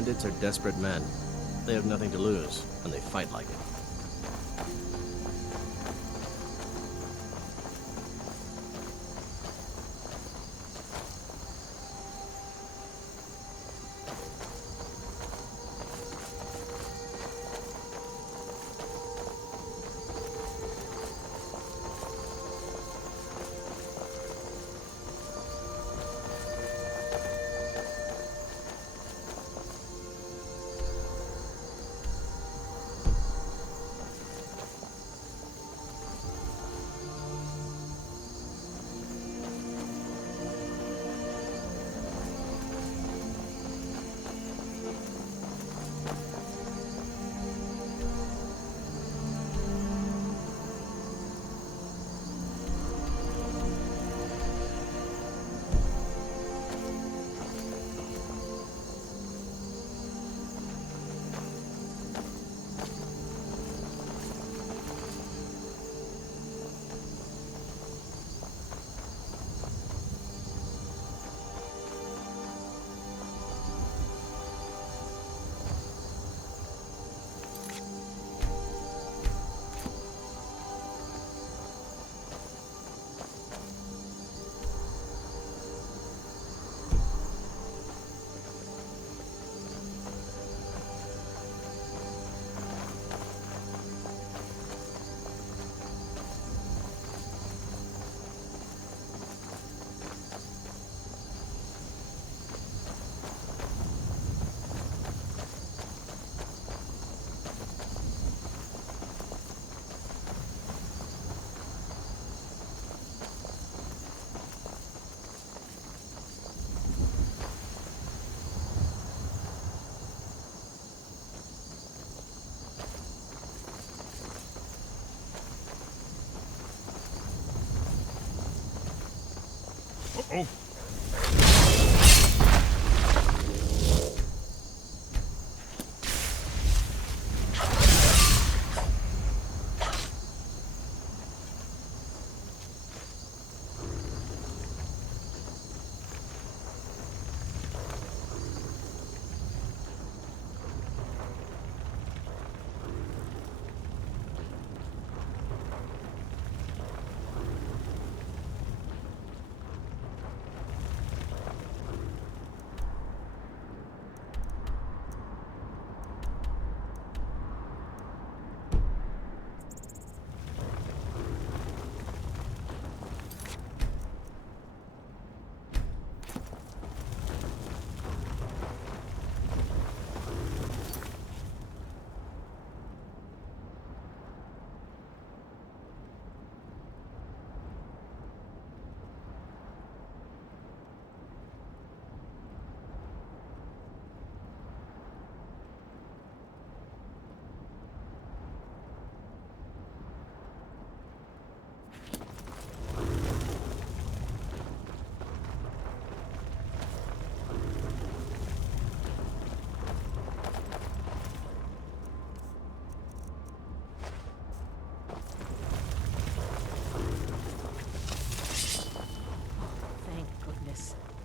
bandits are desperate men. They have nothing to lose, and they fight like it. Oh.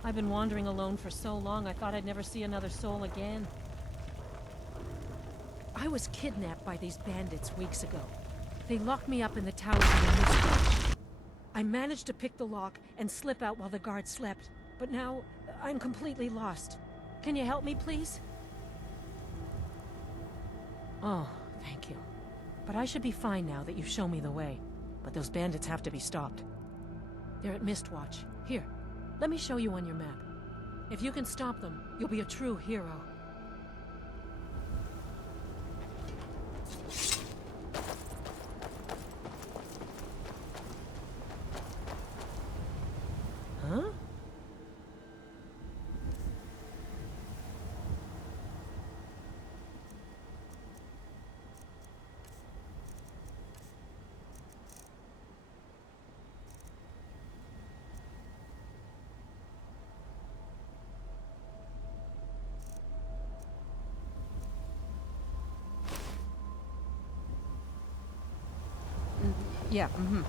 I've been wandering alone for so long, I thought I'd never see another soul again. I was kidnapped by these bandits weeks ago. They locked me up in the towers in the Mistwatch. I managed to pick the lock and slip out while the guards slept, but now I'm completely lost. Can you help me, please? Oh, thank you. But I should be fine now that you've shown me the way. But those bandits have to be stopped. They're at Mistwatch. Here. Let me show you on your map. If you can stop them, you'll be a true hero. Huh? Yeah, mm-hmm.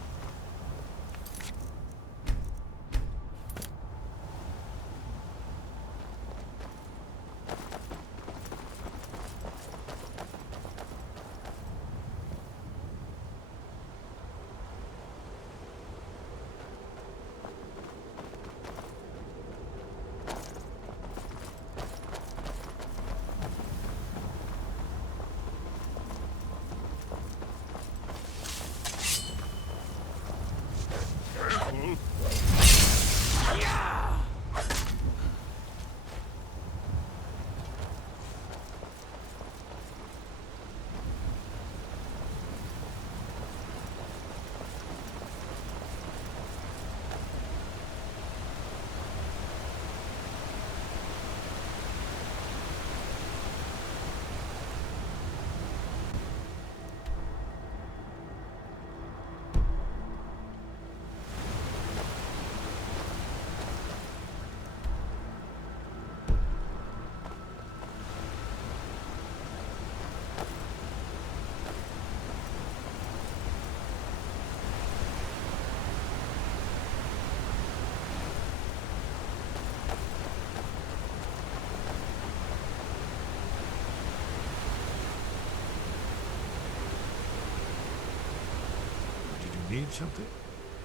need something?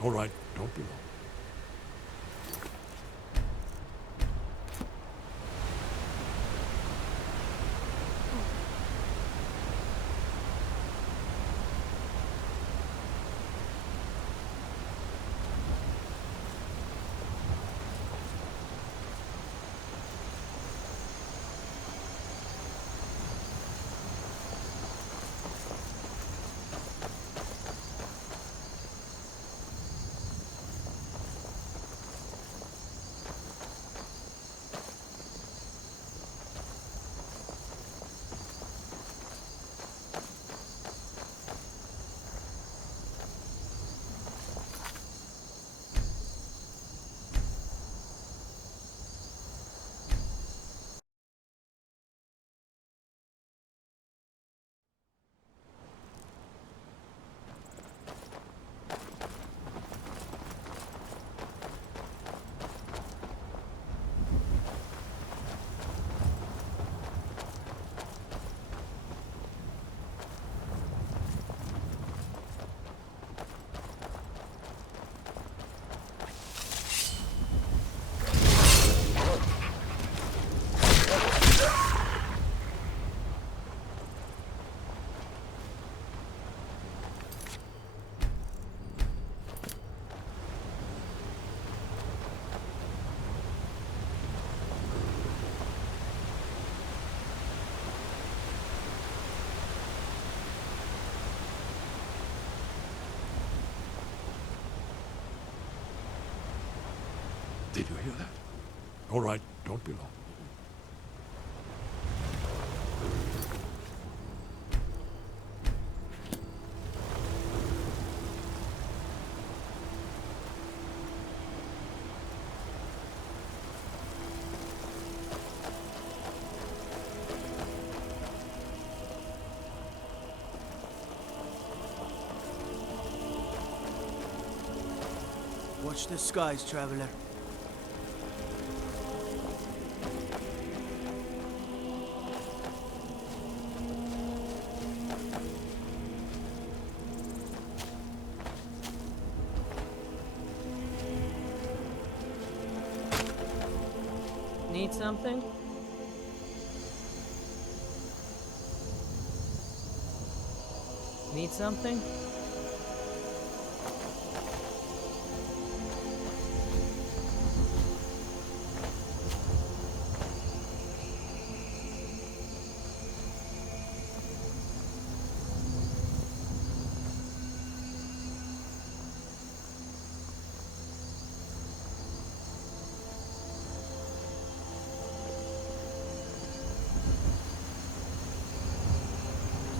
All right, don't be long. Did you hear that? All right, don't be long. Watch the skies, traveler. Need something? Need something?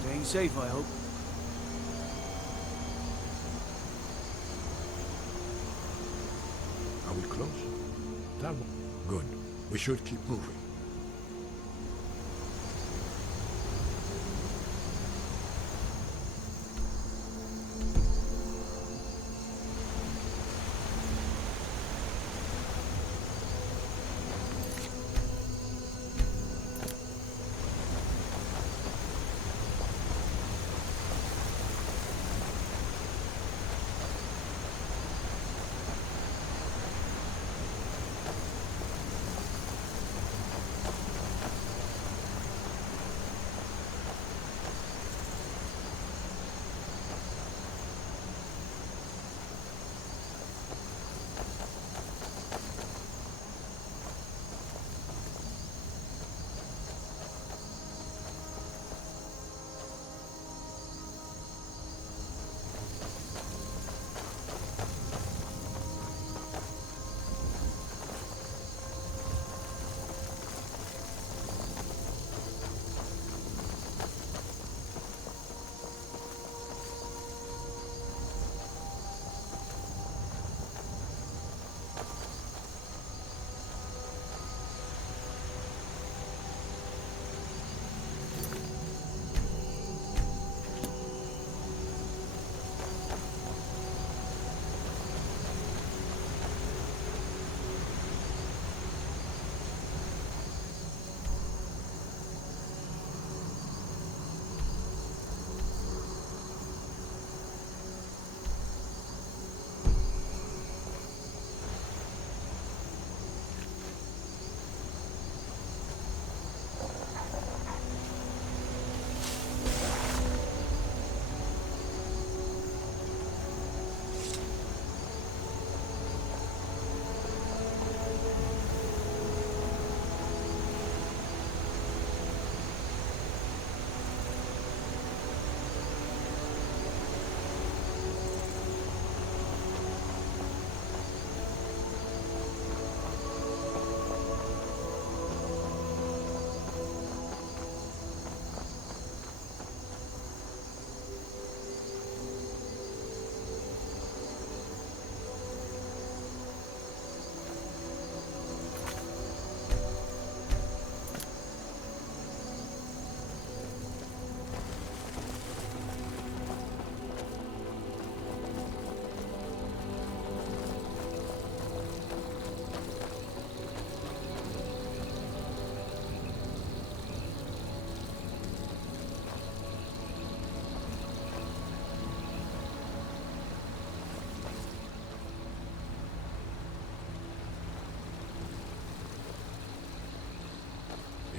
Staying safe, I hope. Are we close? That one. Good. We should keep moving.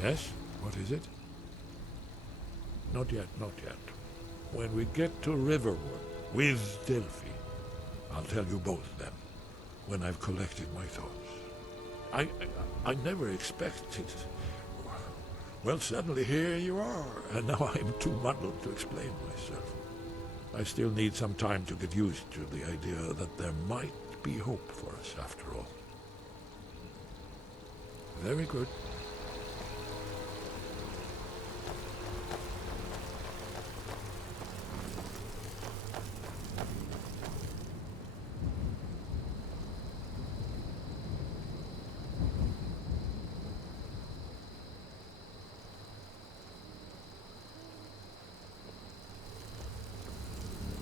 Yes? What is it? Not yet, not yet. When we get to Riverwood with Delphi, I'll tell you both then, when I've collected my thoughts. I never expected... Well, suddenly here you are, and now I'm too muddled to explain myself. I still need some time to get used to the idea that there might be hope for us after all. Very good.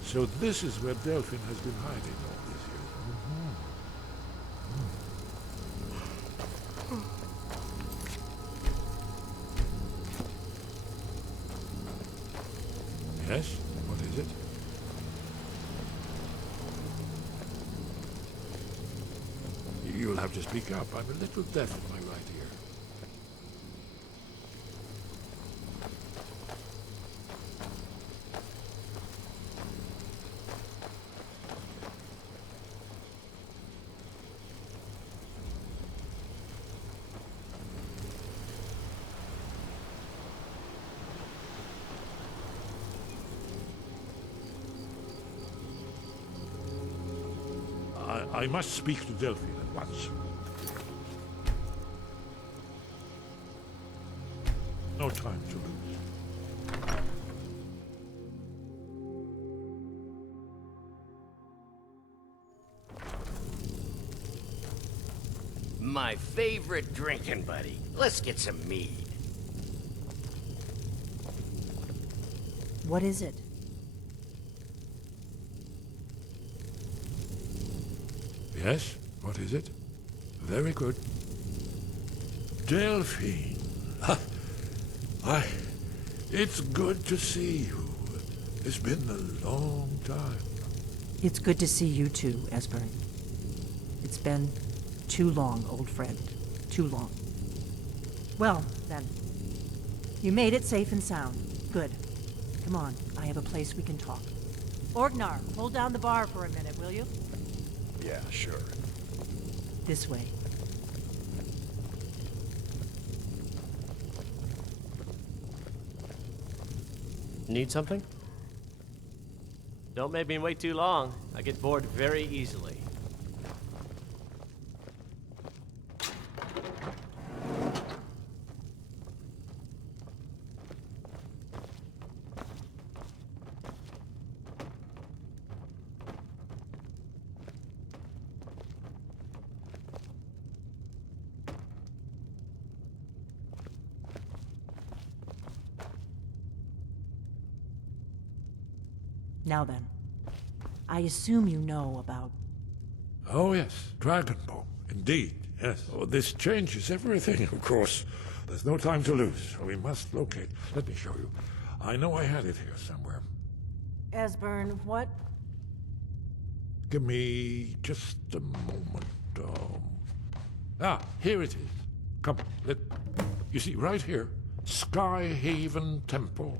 So this is where Delphine has been hiding all these years. Yes? What is it? You'll have to speak up. I'm a little deaf in my right ear. I must speak to Delphine at once. No time to lose. My favorite drinking buddy. Let's get some mead. What is it? Yes? What is it? Very good. Delphine. It's good to see you. It's been a long time. It's good to see you too, Esbern. It's been too long, old friend. Too long. Well, then. You made it safe and sound. Good. Come on, I have a place we can talk. Orgnar, hold down the bar for a minute, will you? Yeah, sure. This way. Need something? Don't make me wait too long. I get bored very easily. Now then, I assume you know about... Oh, yes. Dragonbow. Indeed, yes. Oh, this changes everything, of course. There's no time to lose. We must locate. Let me show you. I know I had it here somewhere. Esbern, what? Give me just a moment. Here it is. Come, you see, right here, Skyhaven Temple.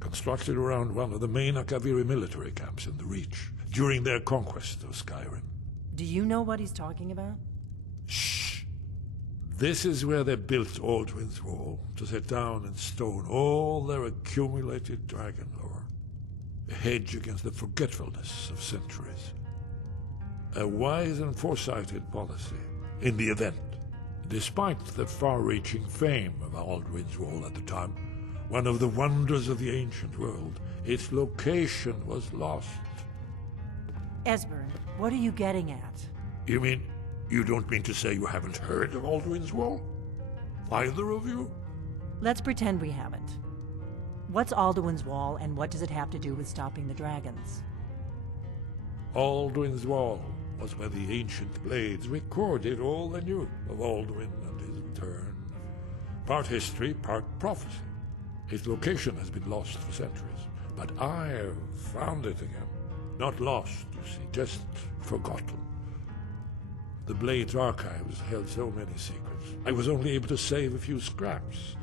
Constructed around one of the main Akaviri military camps in the Reach during their conquest of Skyrim. Do you know what he's talking about? Shh! This is where they built Aldwin's Wall, to set down in stone all their accumulated dragon lore. A hedge against the forgetfulness of centuries. A wise and foresighted policy, in the event. Despite the far-reaching fame of Aldwin's Wall at the time, one of the wonders of the ancient world, its location was lost. Esbern, what are you getting at? You mean, you don't mean to say you haven't heard of Aldwin's Wall? Either of you? Let's pretend we haven't. What's Alduin's Wall, and what does it have to do with stopping the dragons? Aldwin's Wall was where the ancient blades recorded all they knew of Aldwin and his return. Part history, part prophecy. His location has been lost for centuries, but I've found it again. Not lost, you see, just forgotten. The Blade's archives held so many secrets. I was only able to save a few scraps.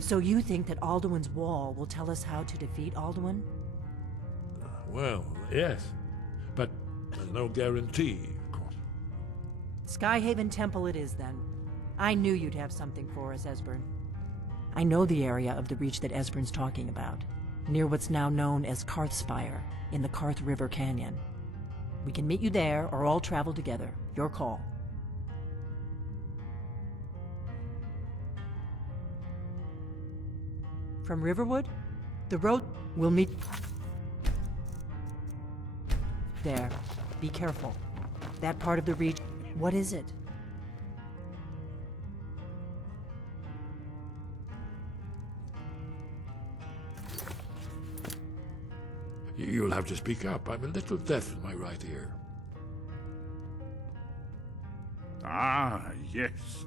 So you think that Alduin's wall will tell us how to defeat Alduin? Well, yes. But there's no guarantee, of course. Skyhaven Temple it is, then. I knew you'd have something for us, Esbern. I know the area of the Reach that Esbern's talking about, near what's now known as Karthspire, in the Karth River Canyon. We can meet you there, or all travel together. Your call. From Riverwood? The road will meet... There. Be careful. That part of the Reach... What is it? You'll have to speak up. I'm a little deaf in my right ear. Ah, yes.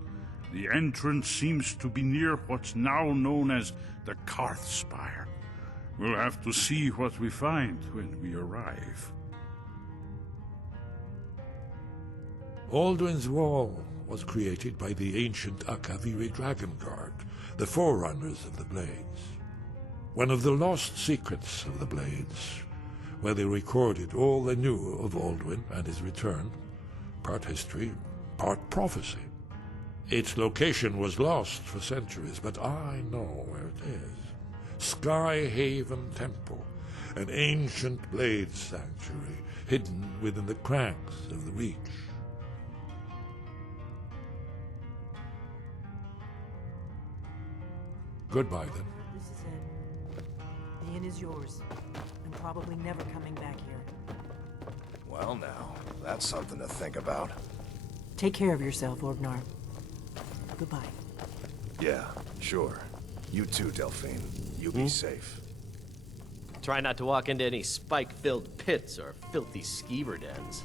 The entrance seems to be near what's now known as the Karth Spire. We'll have to see what we find when we arrive. Alduin's Wall was created by the ancient Akaviri Dragon Guard, the forerunners of the Blades. One of the lost secrets of the Blades, where they recorded all they knew of Alduin and his return, part history, part prophecy. Its location was lost for centuries, but I know where it is. Skyhaven Temple, an ancient blade sanctuary hidden within the cranks of the Reach. Goodbye, then. This is it. The inn is yours. I'm probably never coming back here. Well now, that's something to think about. Take care of yourself, Orgnar. Goodbye. Yeah, sure. You too, Delphine. You be safe. Try not to walk into any spike-filled pits or filthy skeever dens.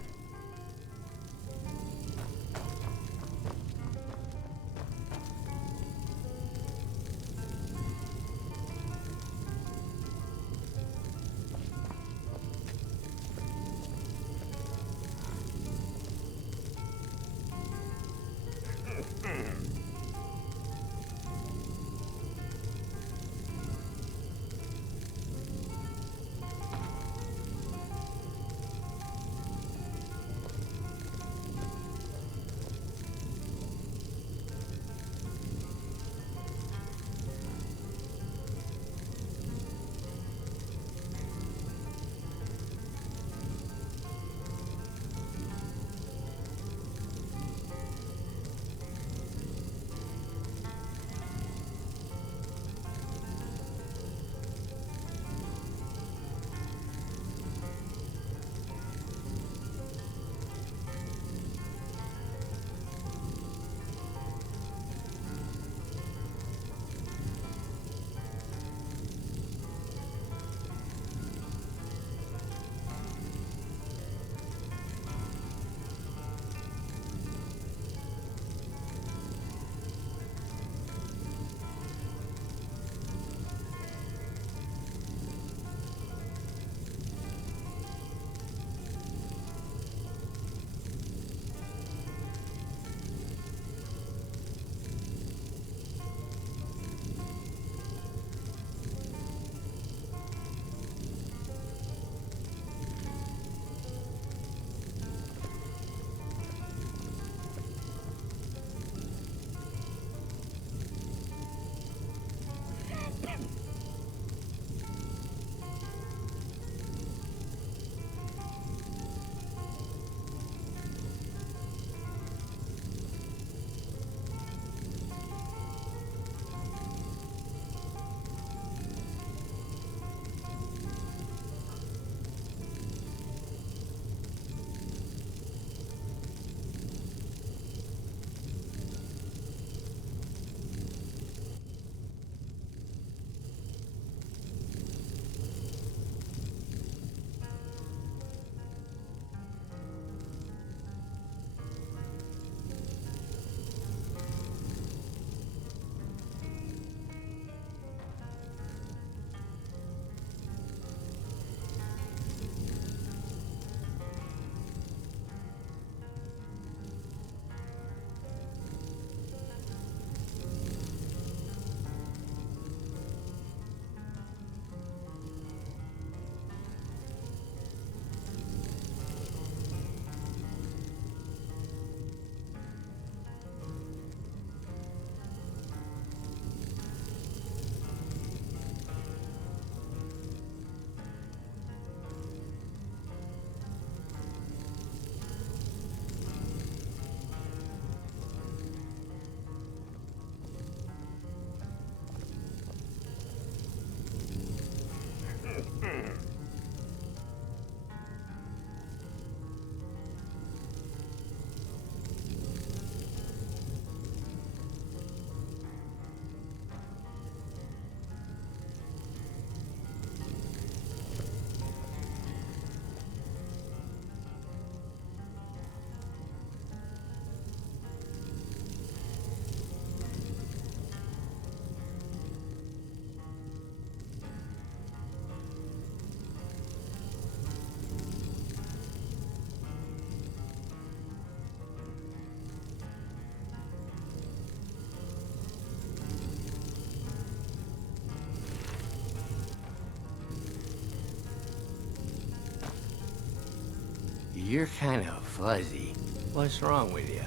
You're kind of fuzzy. What's wrong with you?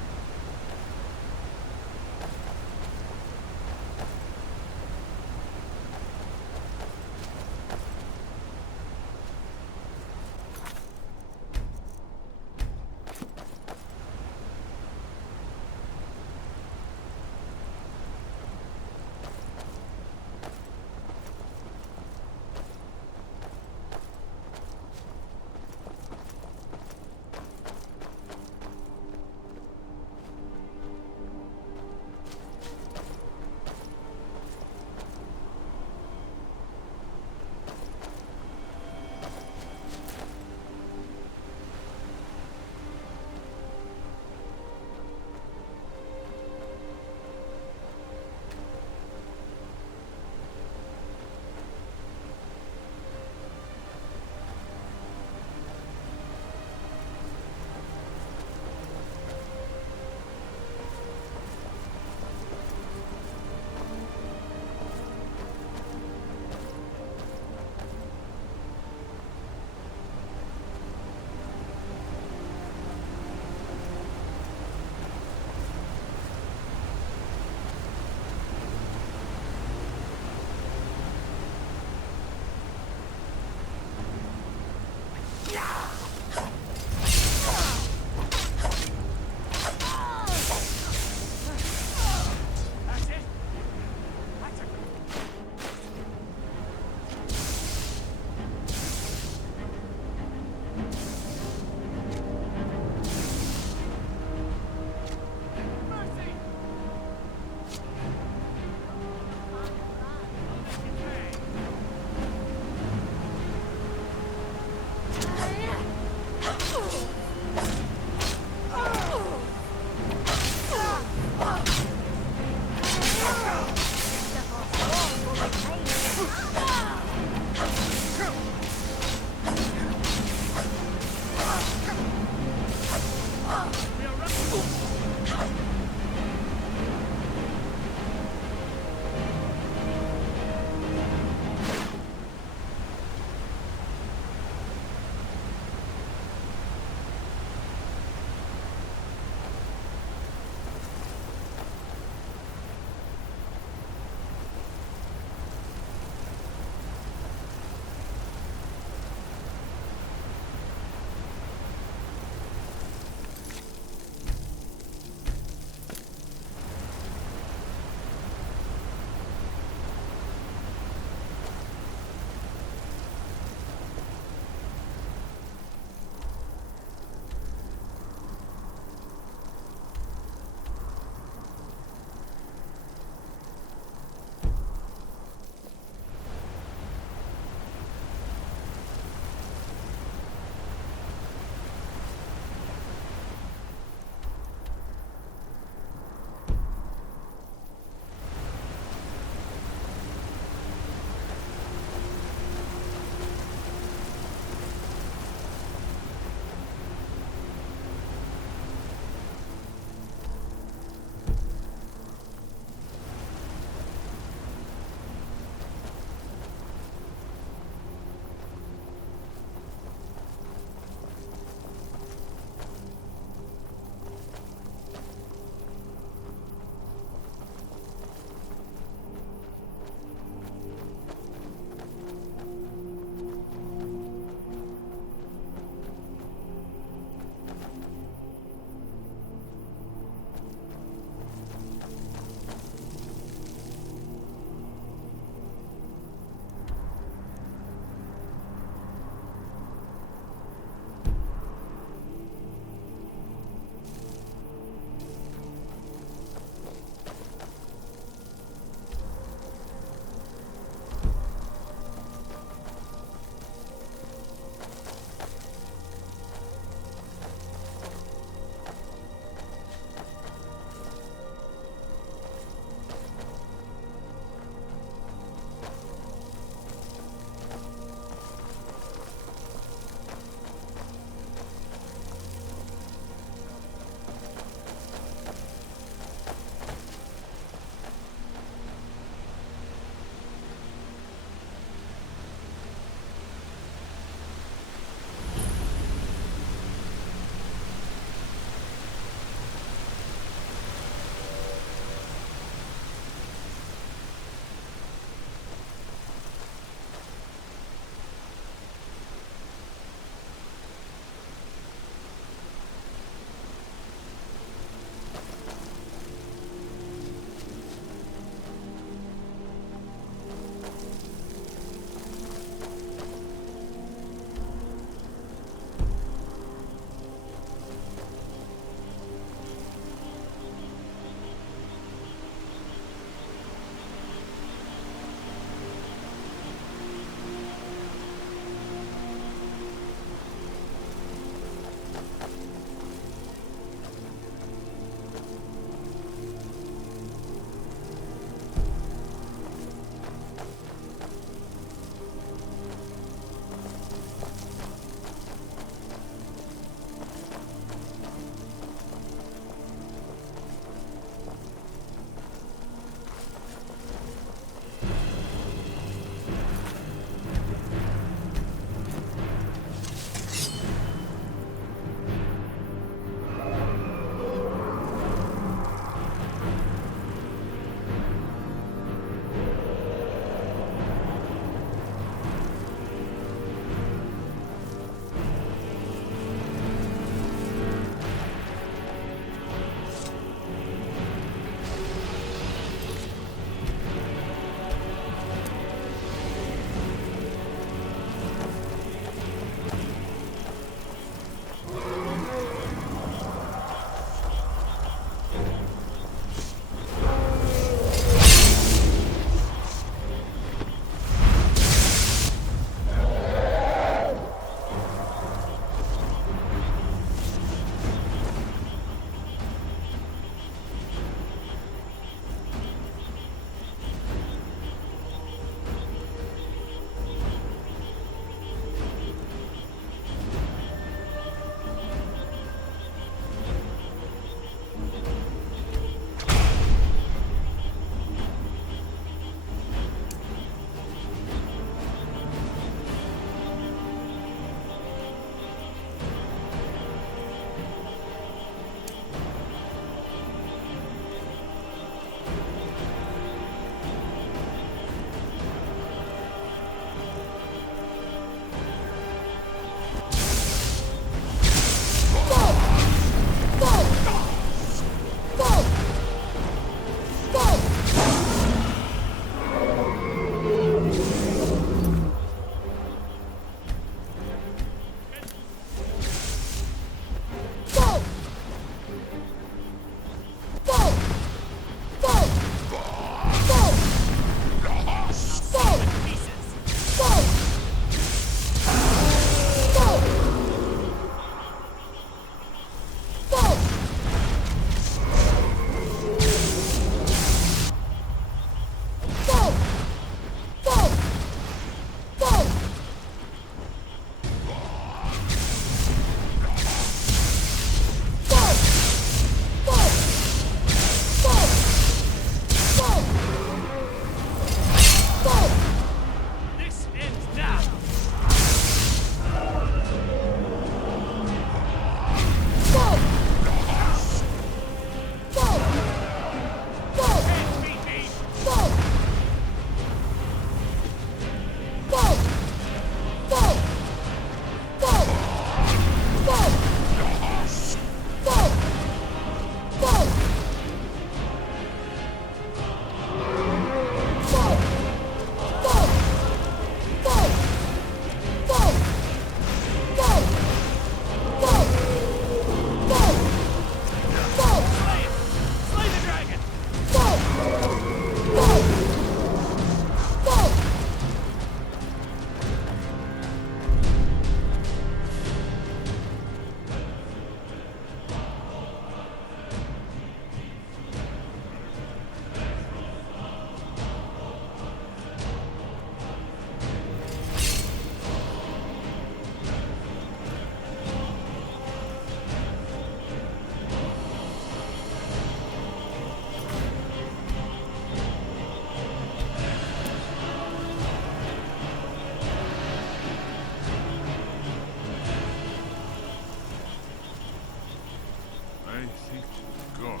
think she's gone.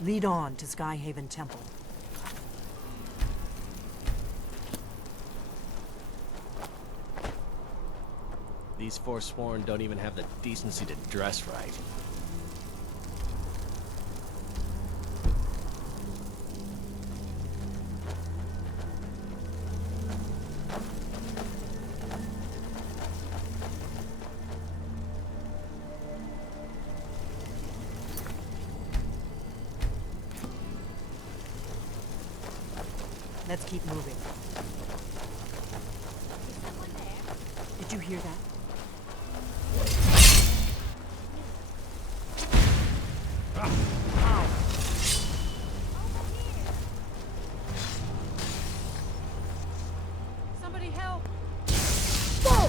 Lead on to Skyhaven Temple. These Forsworn don't even have the decency to dress right. Let's keep moving. Did you hear that? Somebody help! Go!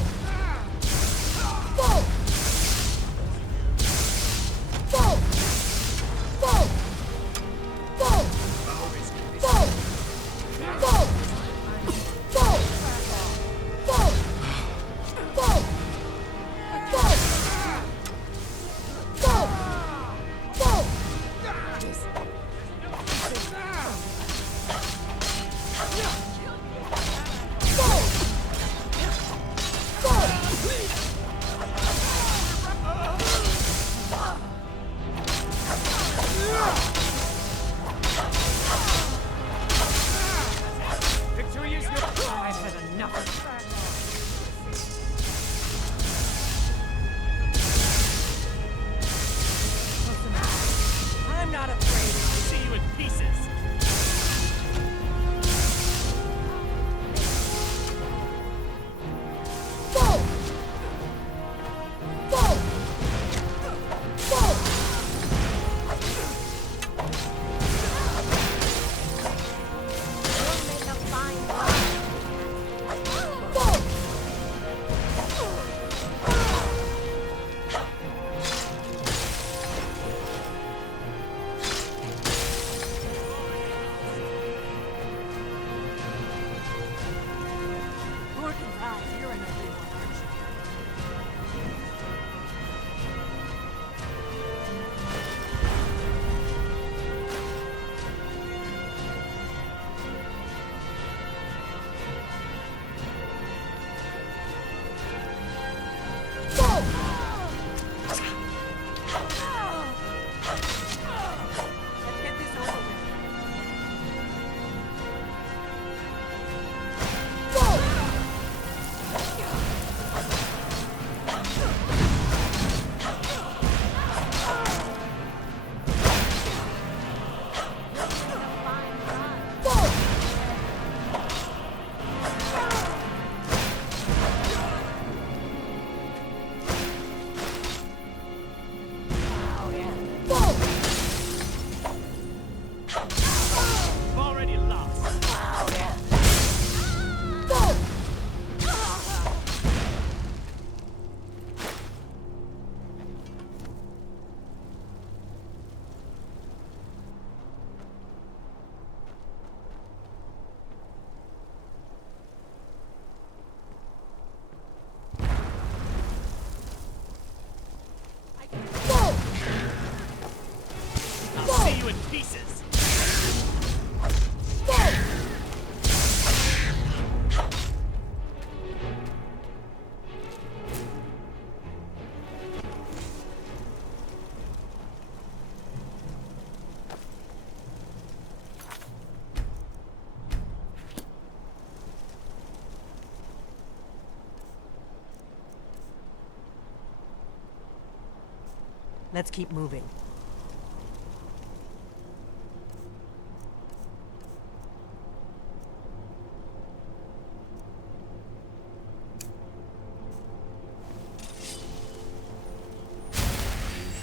Let's keep moving.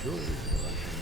Sure it is the right thing.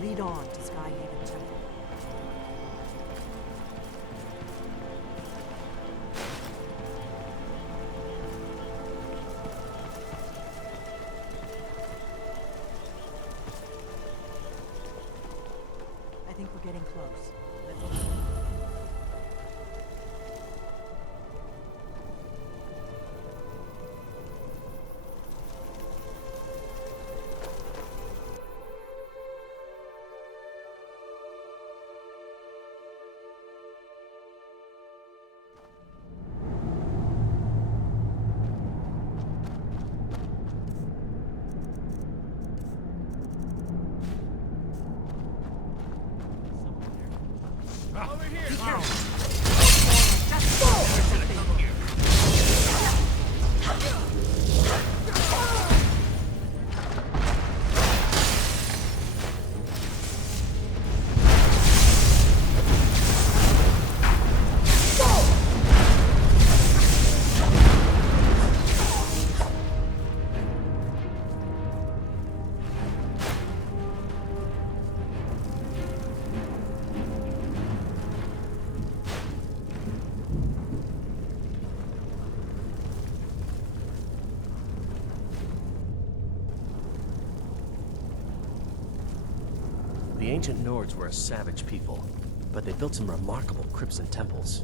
Lead on to Skyhaven Temple. I think we're getting close. Let's go. The ancient Nords were a savage people, but they built some remarkable crypts and temples.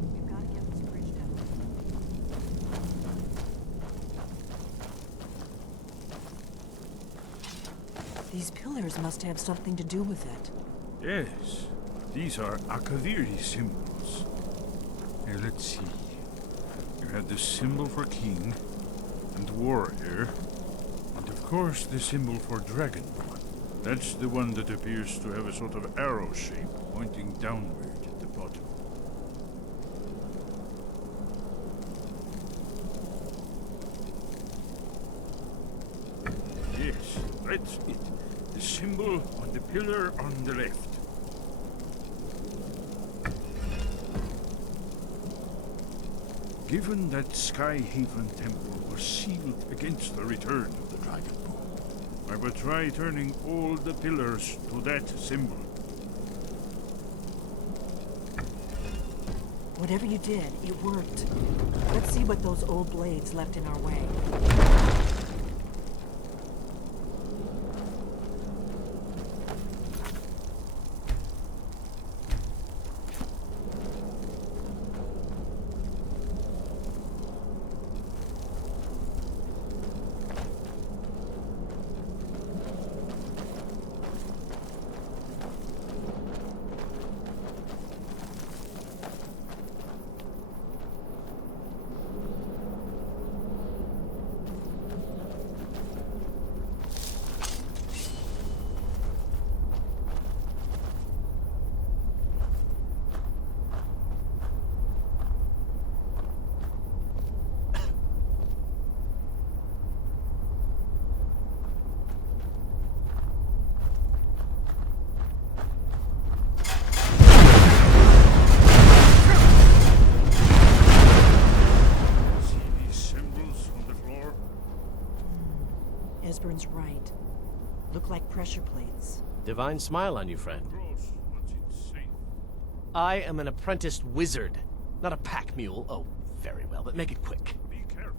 We've got to get this bridge down. These pillars must have something to do with it. Yes, these are Akaviri symbols. Here, let's see. You had the symbol for king and warrior, and of course the symbol for dragonborn. That's the one that appears to have a sort of arrow shape pointing downward at the bottom. Yes, that's it. The symbol on the pillar on the left. Given that Skyhaven Temple was sealed against the return of the Dragonborn, I will try turning all the pillars to that symbol. Whatever you did, it worked. Let's see what those old blades left in our way. Esbern's right. Look like pressure plates. Divine smile on you, friend. Close once it's safe. I am an apprenticed wizard, not a pack mule. Oh, very well, but make it quick. Be careful.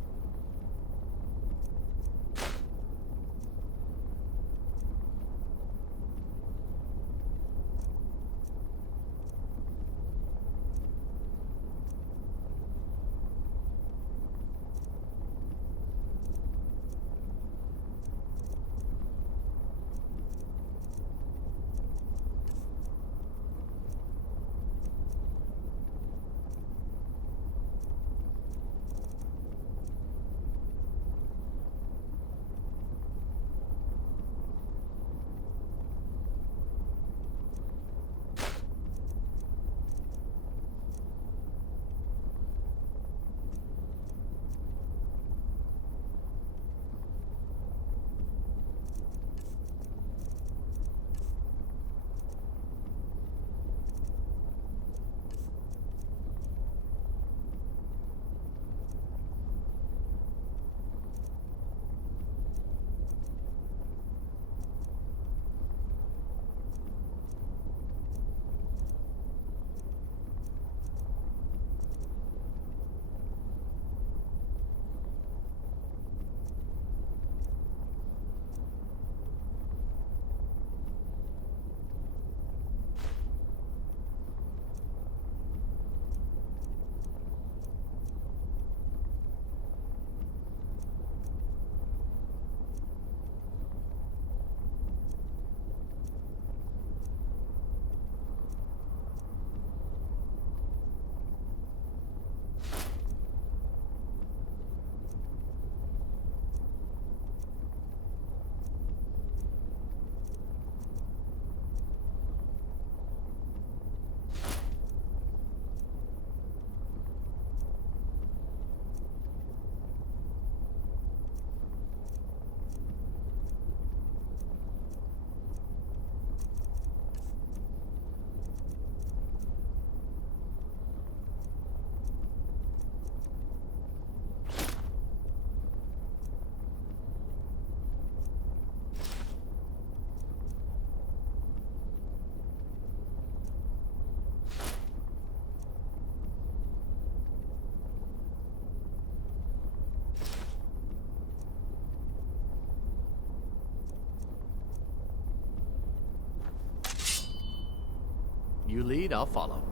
You lead, I'll follow.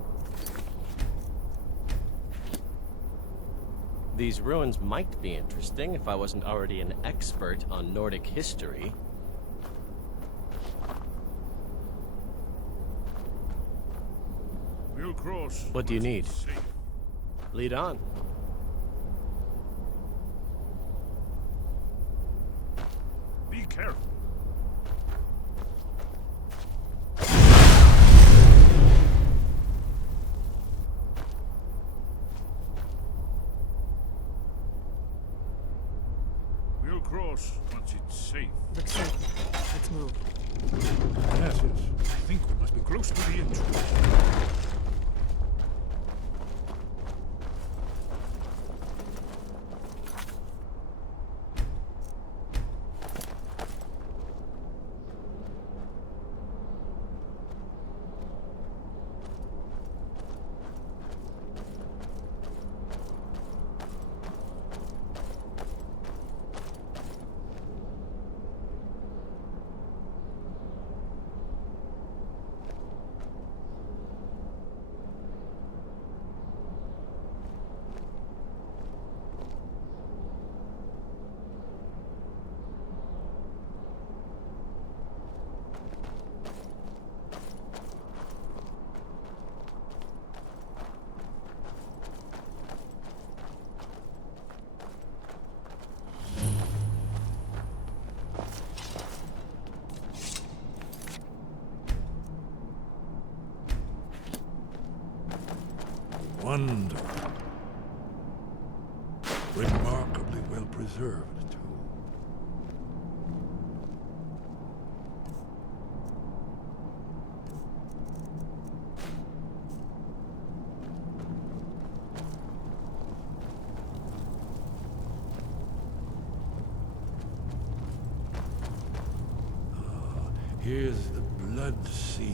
These ruins might be interesting if I wasn't already an expert on Nordic history. We'll cross. What do you once need? it's safe. Lead on. Be careful. We'll cross once it's safe. Looks safe. Let's move. Yes, yes. I think we must be close to the entrance. Wonder. Remarkably well preserved, too. Here's the Blood Seal,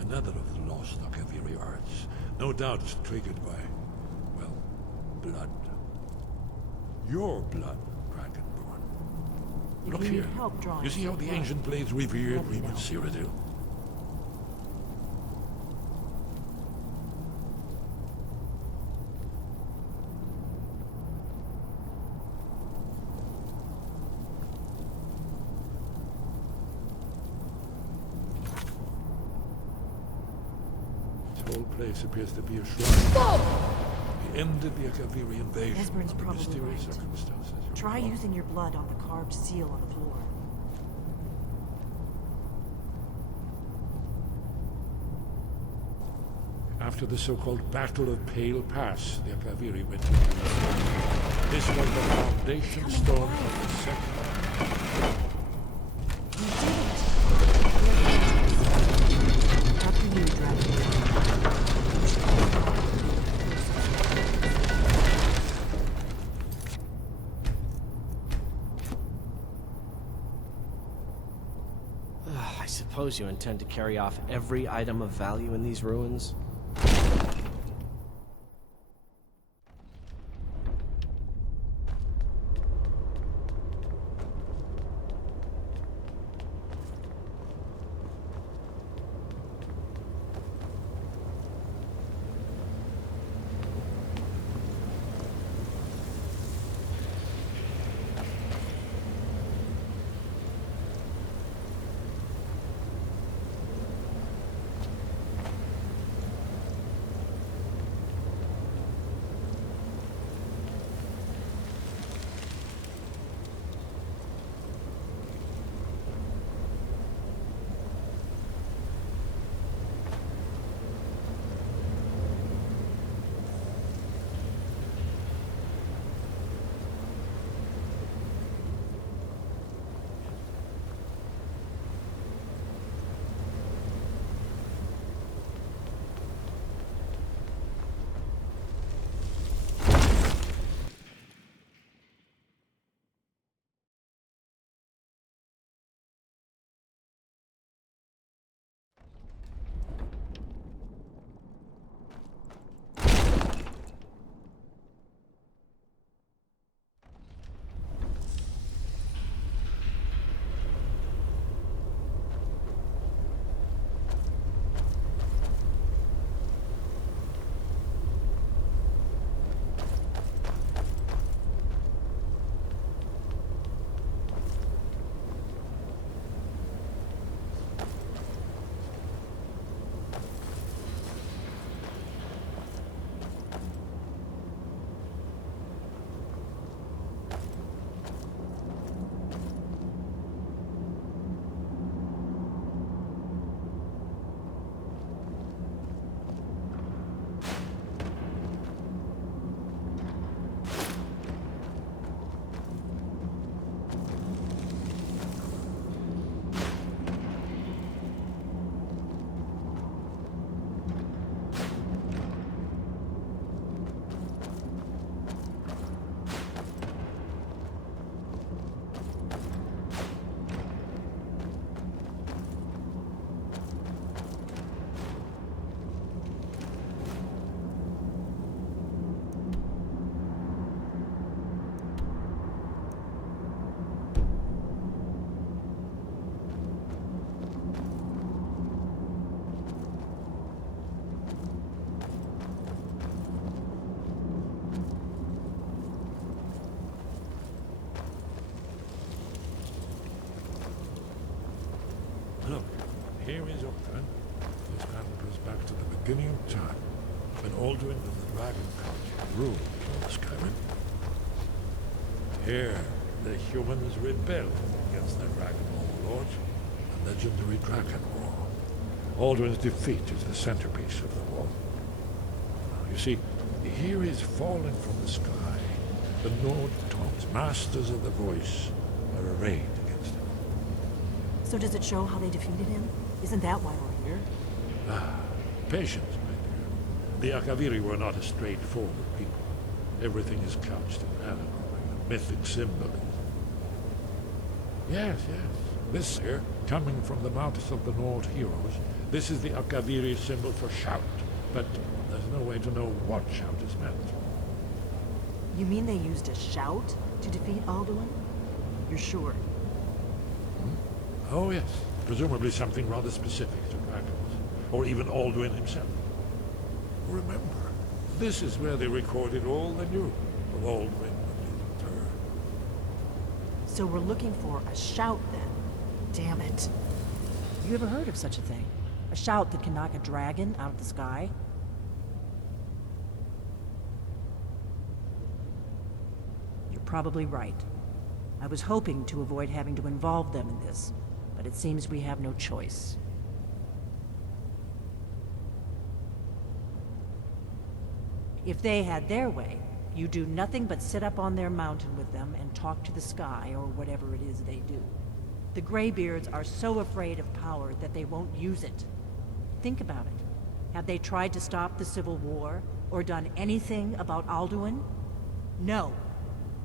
another of the lost Akaviri arts. No doubt triggered by, well, blood. Your blood, Dragonborn. If Look you here. need help drawing You see how some the blood, ancient blades revered let me know. Reman Cyrodiil? This whole place appears to be a shrine. He ended the Akaviri invasion Esbern's under probably mysterious right. circumstances. Try using your blood on the carved seal on the floor. After the so-called Battle of Pale Pass, the Akaviri went into exile. This was the foundation stone of the second. You did it! After you, Dragon. I suppose you intend to carry off every item of value in these ruins? Look, here is Octan. This map goes back to the beginning of time, when Alduin and the Dragon Council ruled over Skyrim. Here, the humans rebelled against their dragon overlords, the legendary Dragon War. Alduin's defeat is the centerpiece of the war. You see, here is falling from the sky. The Nord Toms, masters of the voice, are arrayed against him. So does it show how they defeated him? Isn't that why we're here? Patience, my dear. The Akaviri were not a straightforward people. Everything is couched in allegory and mythic symbolism. Yes, This here, coming from the mouths of the Nord heroes, this is the Akaviri symbol for shout, but there's no way to know what shout is meant. You mean they used a shout to defeat Alduin? You're sure? Oh yes, presumably something rather specific to dragons, or even Alduin himself. Remember, this is where they recorded all they knew of Alduin and Little. So we're looking for a shout then. Damn it. You ever heard of such a thing? A shout that can knock a dragon out of the sky? You're probably right. I was hoping to avoid having to involve them in this, but it seems we have no choice. If they had their way, you do nothing but sit up on their mountain with them and talk to the sky or whatever it is they do. The Greybeards are so afraid of power that they won't use it. Think about it. Have they tried to stop the Civil War or done anything about Alduin? No.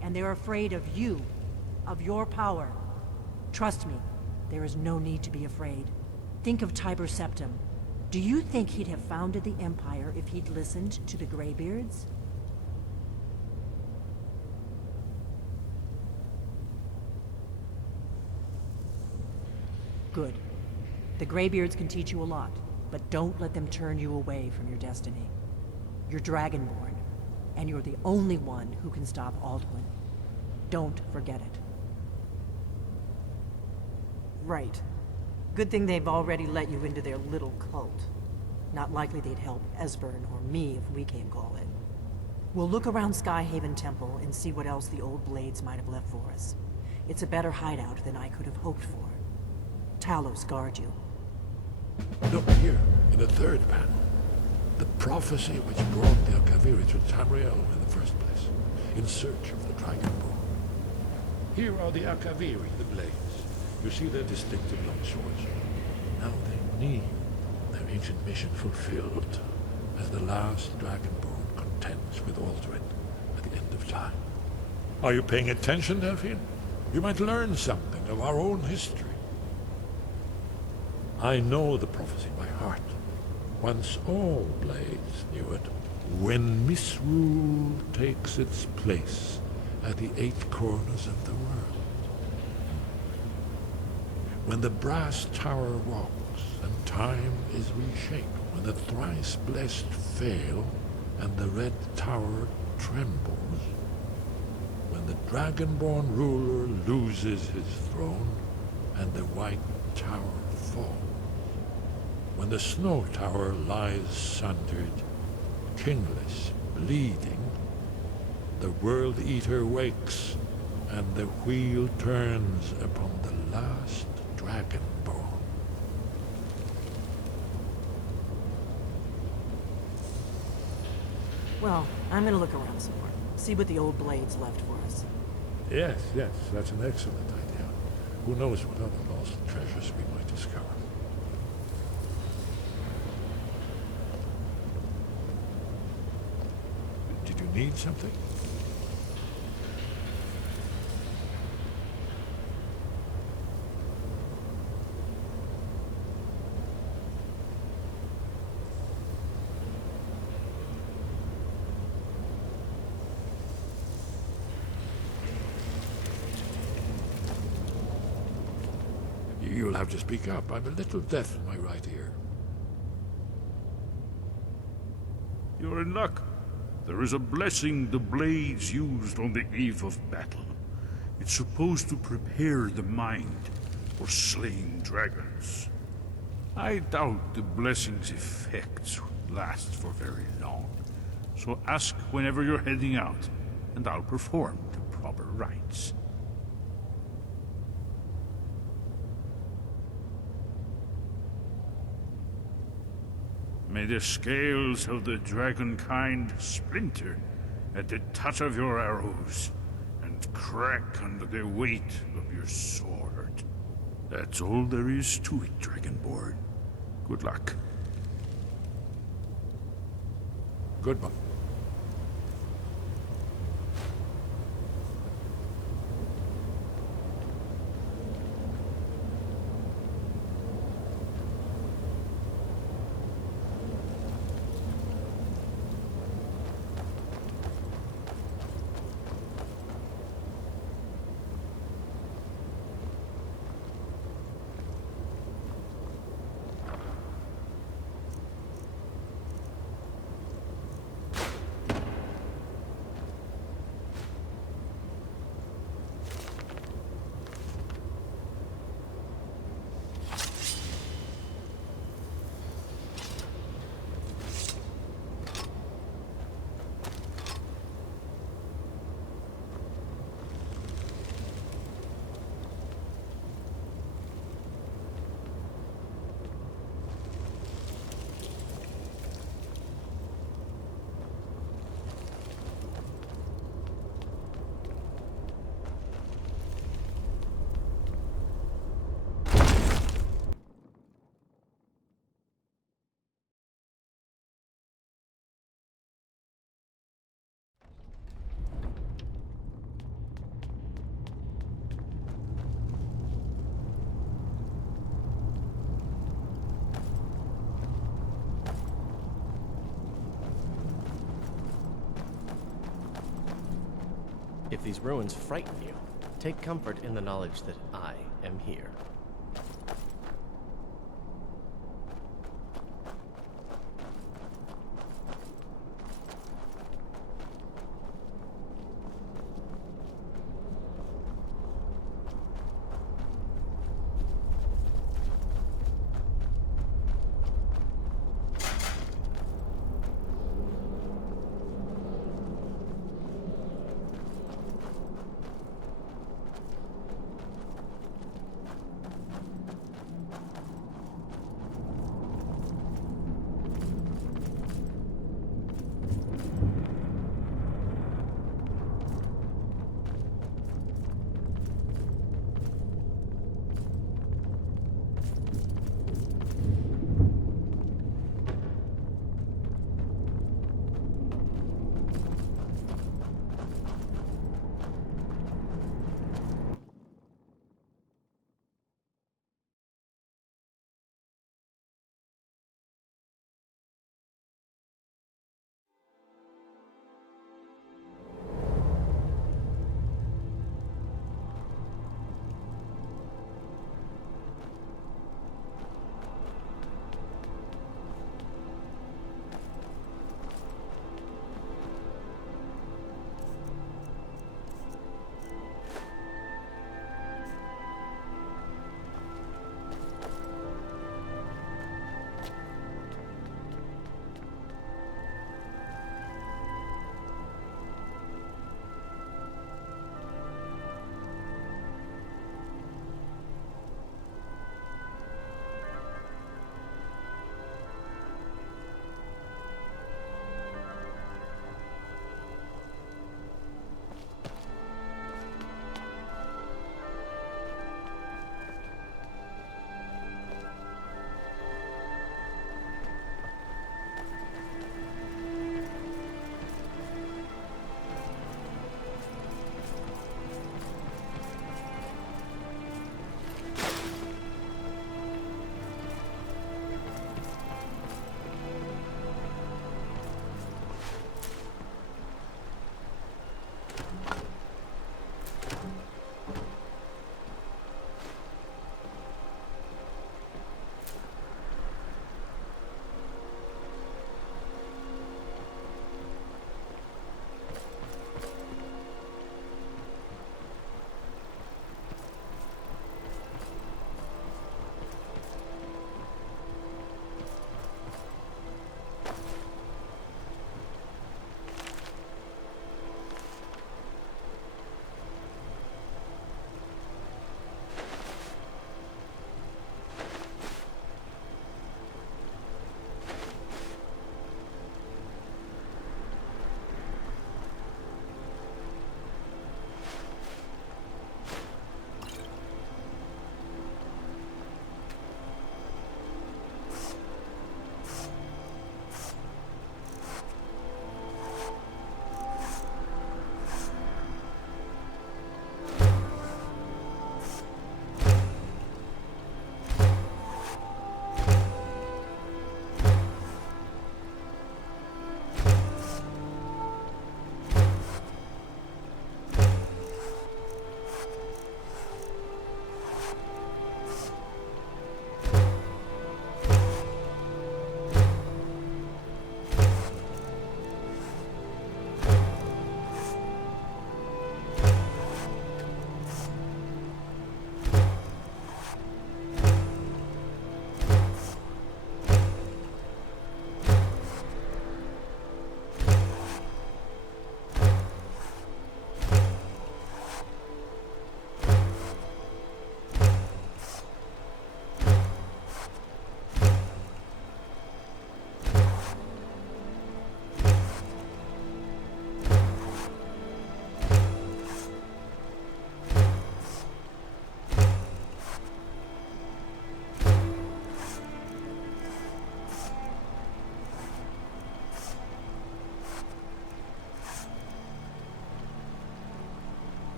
And they're afraid of you, of your power. Trust me, there is no need to be afraid. Think of Tiber Septim. Do you think he'd have founded the Empire if he'd listened to the Greybeards? Good. The Greybeards can teach you a lot, but don't let them turn you away from your destiny. You're Dragonborn, and you're the only one who can stop Alduin. Don't forget it. Right. Good thing they've already let you into their little cult. Not likely they'd help Esbern or me if we came calling. We'll look around Skyhaven Temple and see what else the old Blades might have left for us. It's a better hideout than I could have hoped for. Talos guard you. Look here, in the third panel. The prophecy which brought the Akaviri to Tamriel in the first place, in search of the Dragonborn. Here are the Akaviri, the Blades. You see their distinctive long swords. Now they need their ancient mission fulfilled, as the last Dragonborn contends with Alduin at the end of time. Are you paying attention, Delphine? You might learn something of our own history. I know the prophecy by heart. Once all Blades knew it. When misrule takes its place at the 8 corners of the world. When the brass tower rocks and time is reshaped. When the thrice blessed fail and the red tower trembles. When the Dragonborn ruler loses his throne and the white tower falls. When the snow tower lies sundered, kingless, bleeding, the World Eater wakes, and the wheel turns upon the last Dragonborn. Well, I'm gonna look around some more. See what the old Blades left for us. Yes, that's an excellent idea. Who knows what other lost treasures we might discover. Did you need something? You'll have to speak up. I'm a little deaf in my right ear. You're in luck. There is a blessing the Blades used on the eve of battle. It's supposed to prepare the mind for slaying dragons. I doubt the blessing's effects last for very long. So ask whenever you're heading out, and I'll perform the proper rites. May the scales of the dragonkind splinter at the touch of your arrows, and crack under the weight of your sword. That's all there is to it, Dragonborn. Good luck. Goodbye. If these ruins frighten you, take comfort in the knowledge that I am here.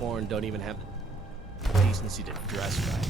Dragonborn don't even have the decency to dress right.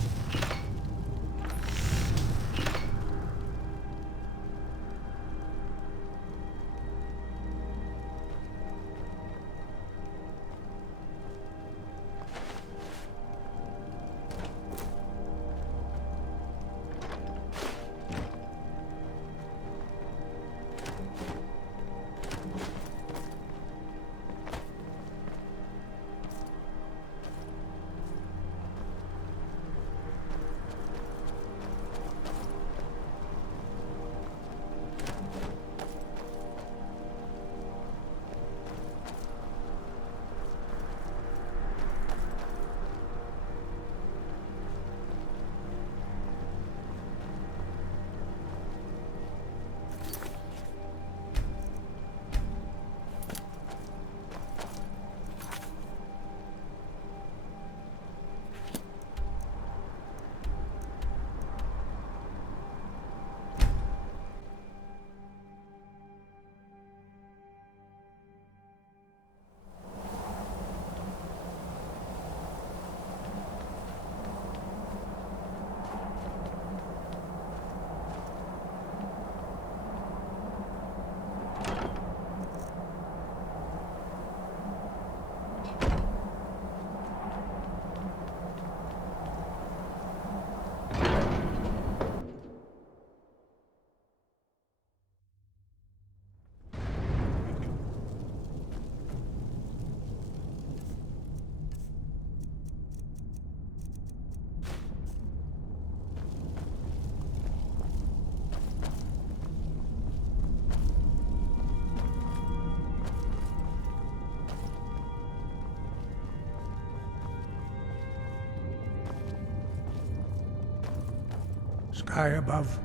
Sky above,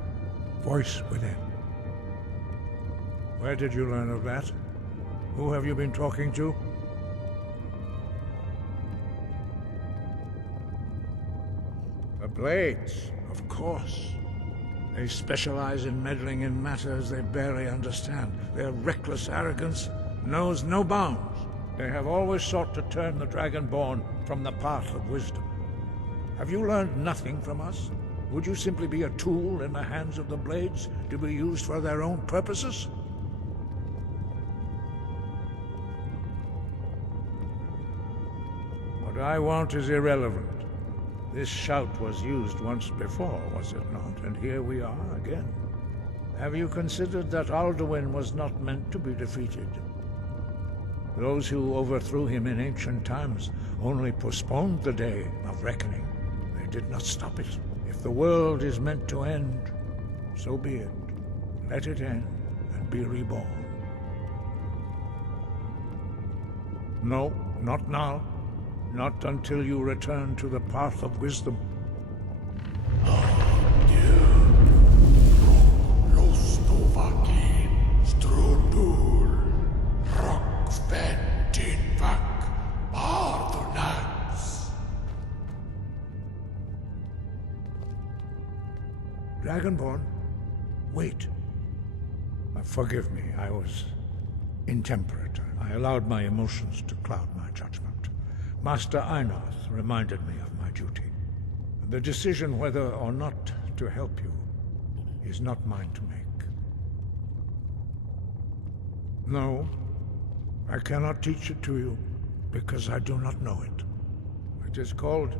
voice within. Where did you learn of that? Who have you been talking to? The Blades, of course. They specialize in meddling in matters they barely understand. Their reckless arrogance knows no bounds. They have always sought to turn the Dragonborn from the path of wisdom. Have you learned nothing from us? Would you simply be a tool in the hands of the Blades to be used for their own purposes? What I want is irrelevant. This shout was used once before, was it not? And here we are again. Have you considered that Alduin was not meant to be defeated? Those who overthrew him in ancient times only postponed the day of reckoning. They did not stop it. If the world is meant to end, so be it. Let it end and be reborn. No, not now. Not until you return to the path of wisdom. Dragonborn, wait. Forgive me, I was intemperate. I allowed my emotions to cloud my judgment. Master Einarth reminded me of my duty. The decision whether or not to help you is not mine to make. No, I cannot teach it to you because I do not know it. It is called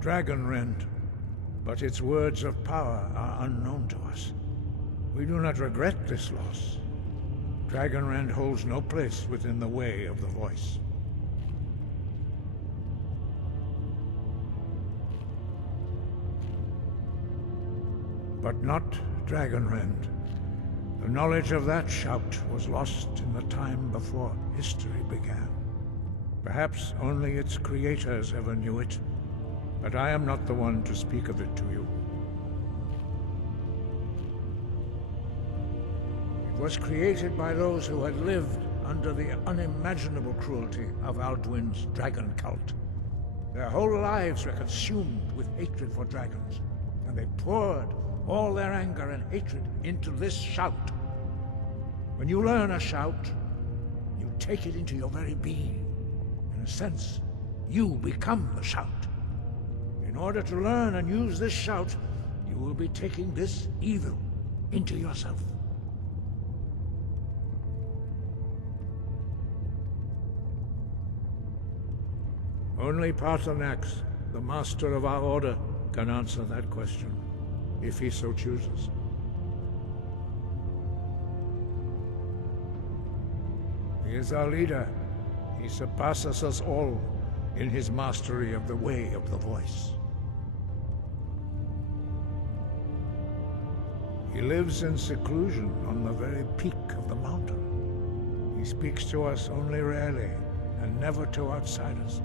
Dragonrend, but its words of power are unknown to us. We do not regret this loss. Dragonrend holds no place within the way of the voice. But not Dragonrend. The knowledge of that shout was lost in the time before history began. Perhaps only its creators ever knew it, but I am not the one to speak of it to you. It was created by those who had lived under the unimaginable cruelty of Alduin's dragon cult. Their whole lives were consumed with hatred for dragons, and they poured all their anger and hatred into this shout. When you learn a shout, you take it into your very being. In a sense, you become the shout. In order to learn and use this shout, you will be taking this evil into yourself. Only Paarthurnax, the master of our order, can answer that question, if he so chooses. He is our leader. He surpasses us all in his mastery of the way of the voice. He lives in seclusion on the very peak of the mountain. He speaks to us only rarely, and never to outsiders.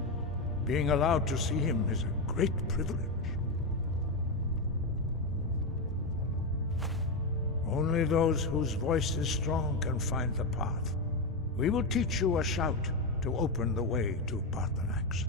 Being allowed to see him is a great privilege. Only those whose voice is strong can find the path. We will teach you a shout to open the way to Paarthurnax.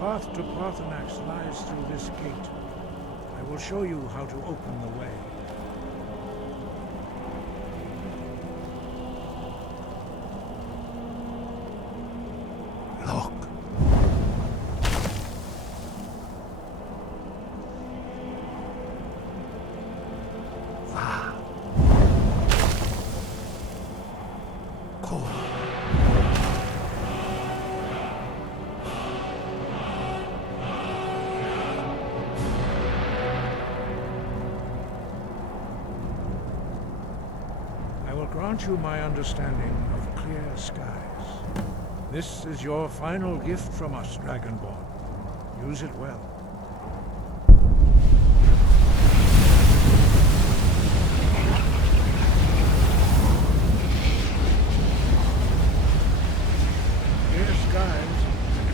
The path to Paarthurnax lies through this gate. I will show you how to open the way. Look. Va. Go. I will grant you my understanding of clear skies. This is your final gift from us, Dragonborn. Use it well. Clear skies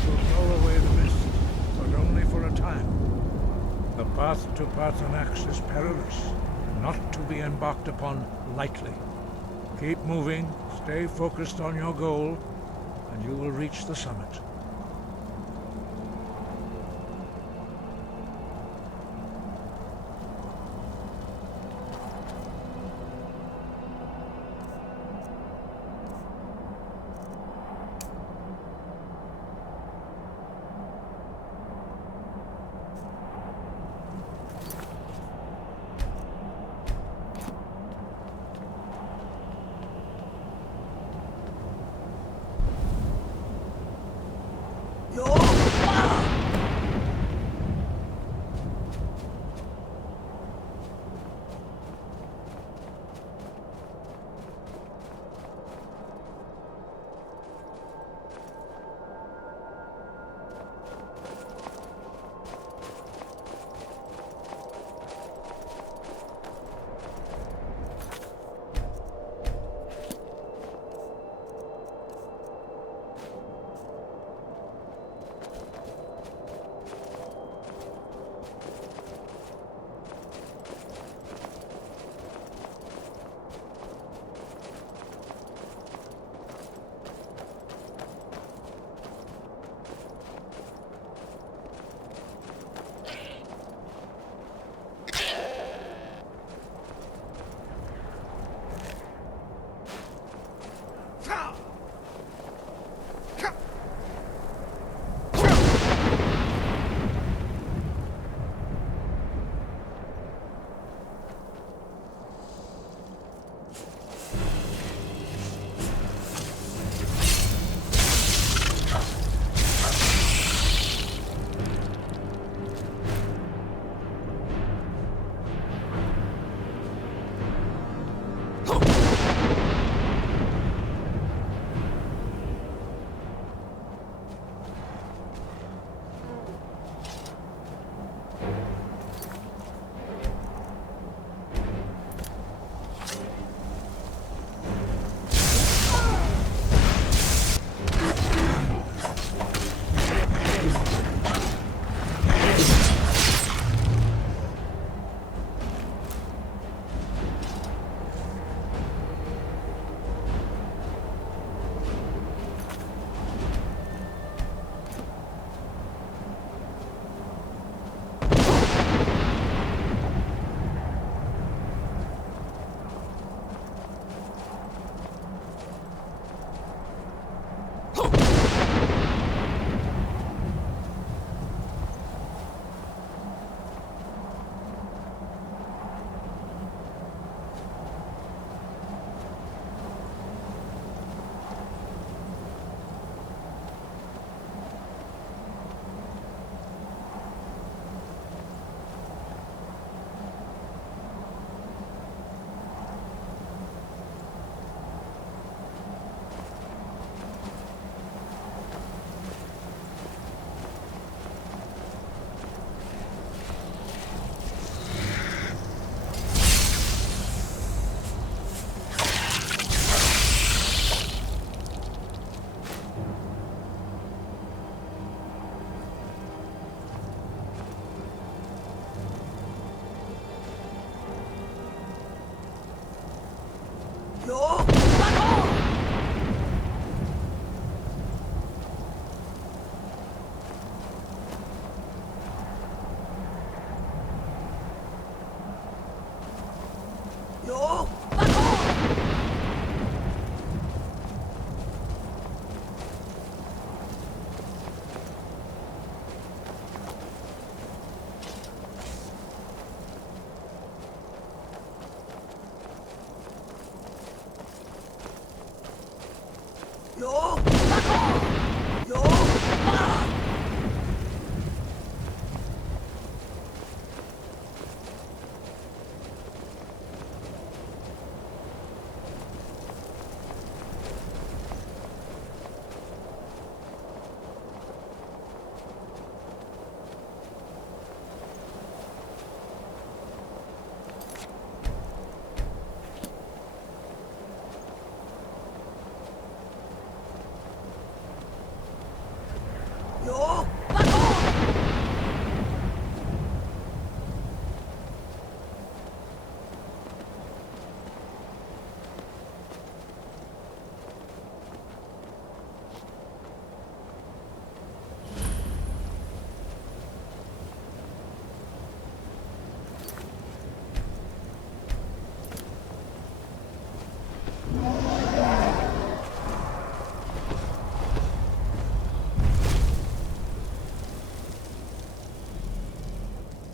will blow away the mist, but only for a time. The path to Paarthurnax is perilous, not to be embarked upon lightly. Keep moving, stay focused on your goal, and you will reach the summit.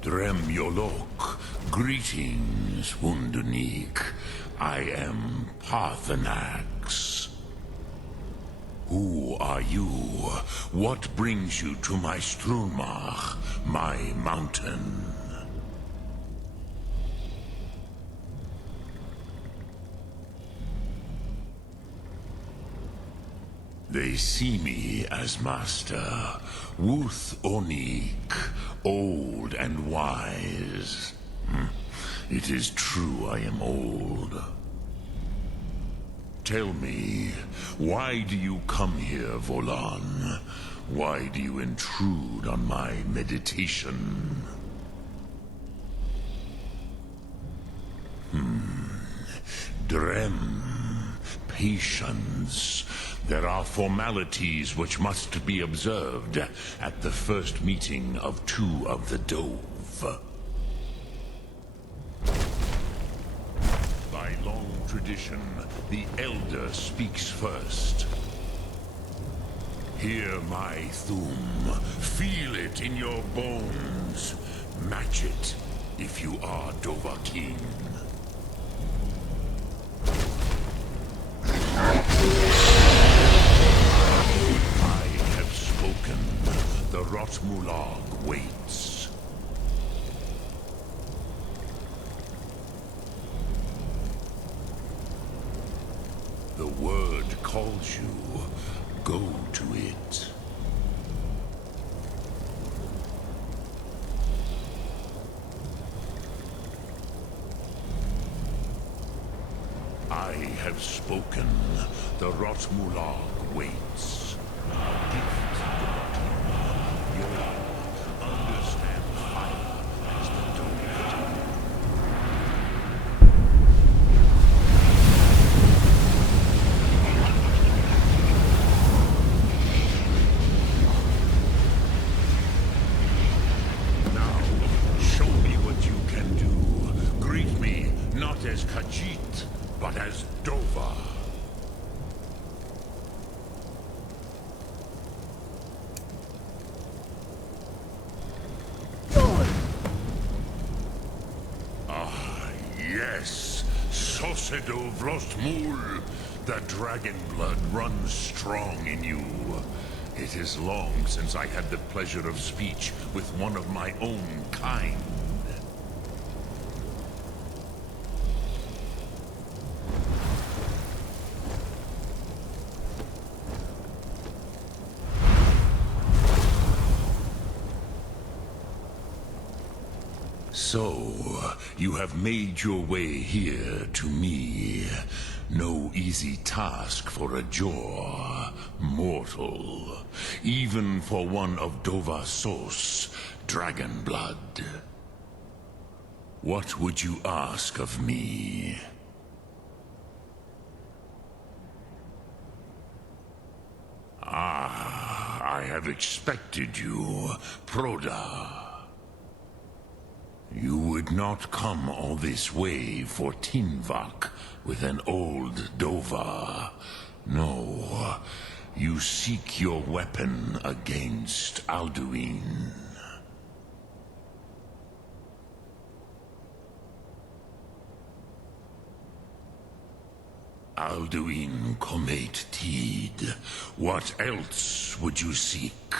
Drem Yolok, greetings, Wunderneek. I am Parthenax. Who are you? What brings you to my Strunmach, my mountain? They see me as master, Wuth Onik, old and wise. It is true I am old. Tell me, why do you come here, Volan? Why do you intrude on my meditation? Drem. Patience. There are formalities which must be observed at the first meeting of two of the Dove. By long tradition, the Elder speaks first. Hear my Thum. Feel it in your bones. Match it if you are Dovahkiin. I have spoken. The Rotmulag waits. The word calls you. Go to it. I have spoken. The Rotmulag waits. Gift to Rotmulag. You understand fire as the Dove do. Now, show me what you can do. Greet me not as Khajiit, but as Dova. Yes, Sosedo Vrostmul. The dragon blood runs strong in you. It is long since I had the pleasure of speech with one of my own kind. So, you have made your way here to me. No easy task for a Jor, mortal. Even for one of Dova Sos, dragon blood. What would you ask of me? Ah, I have expected you, Proda. You would not come all this way for Tinvak with an old Dova. No, you seek your weapon against Alduin. Alduin Comet Tid. What else would you seek?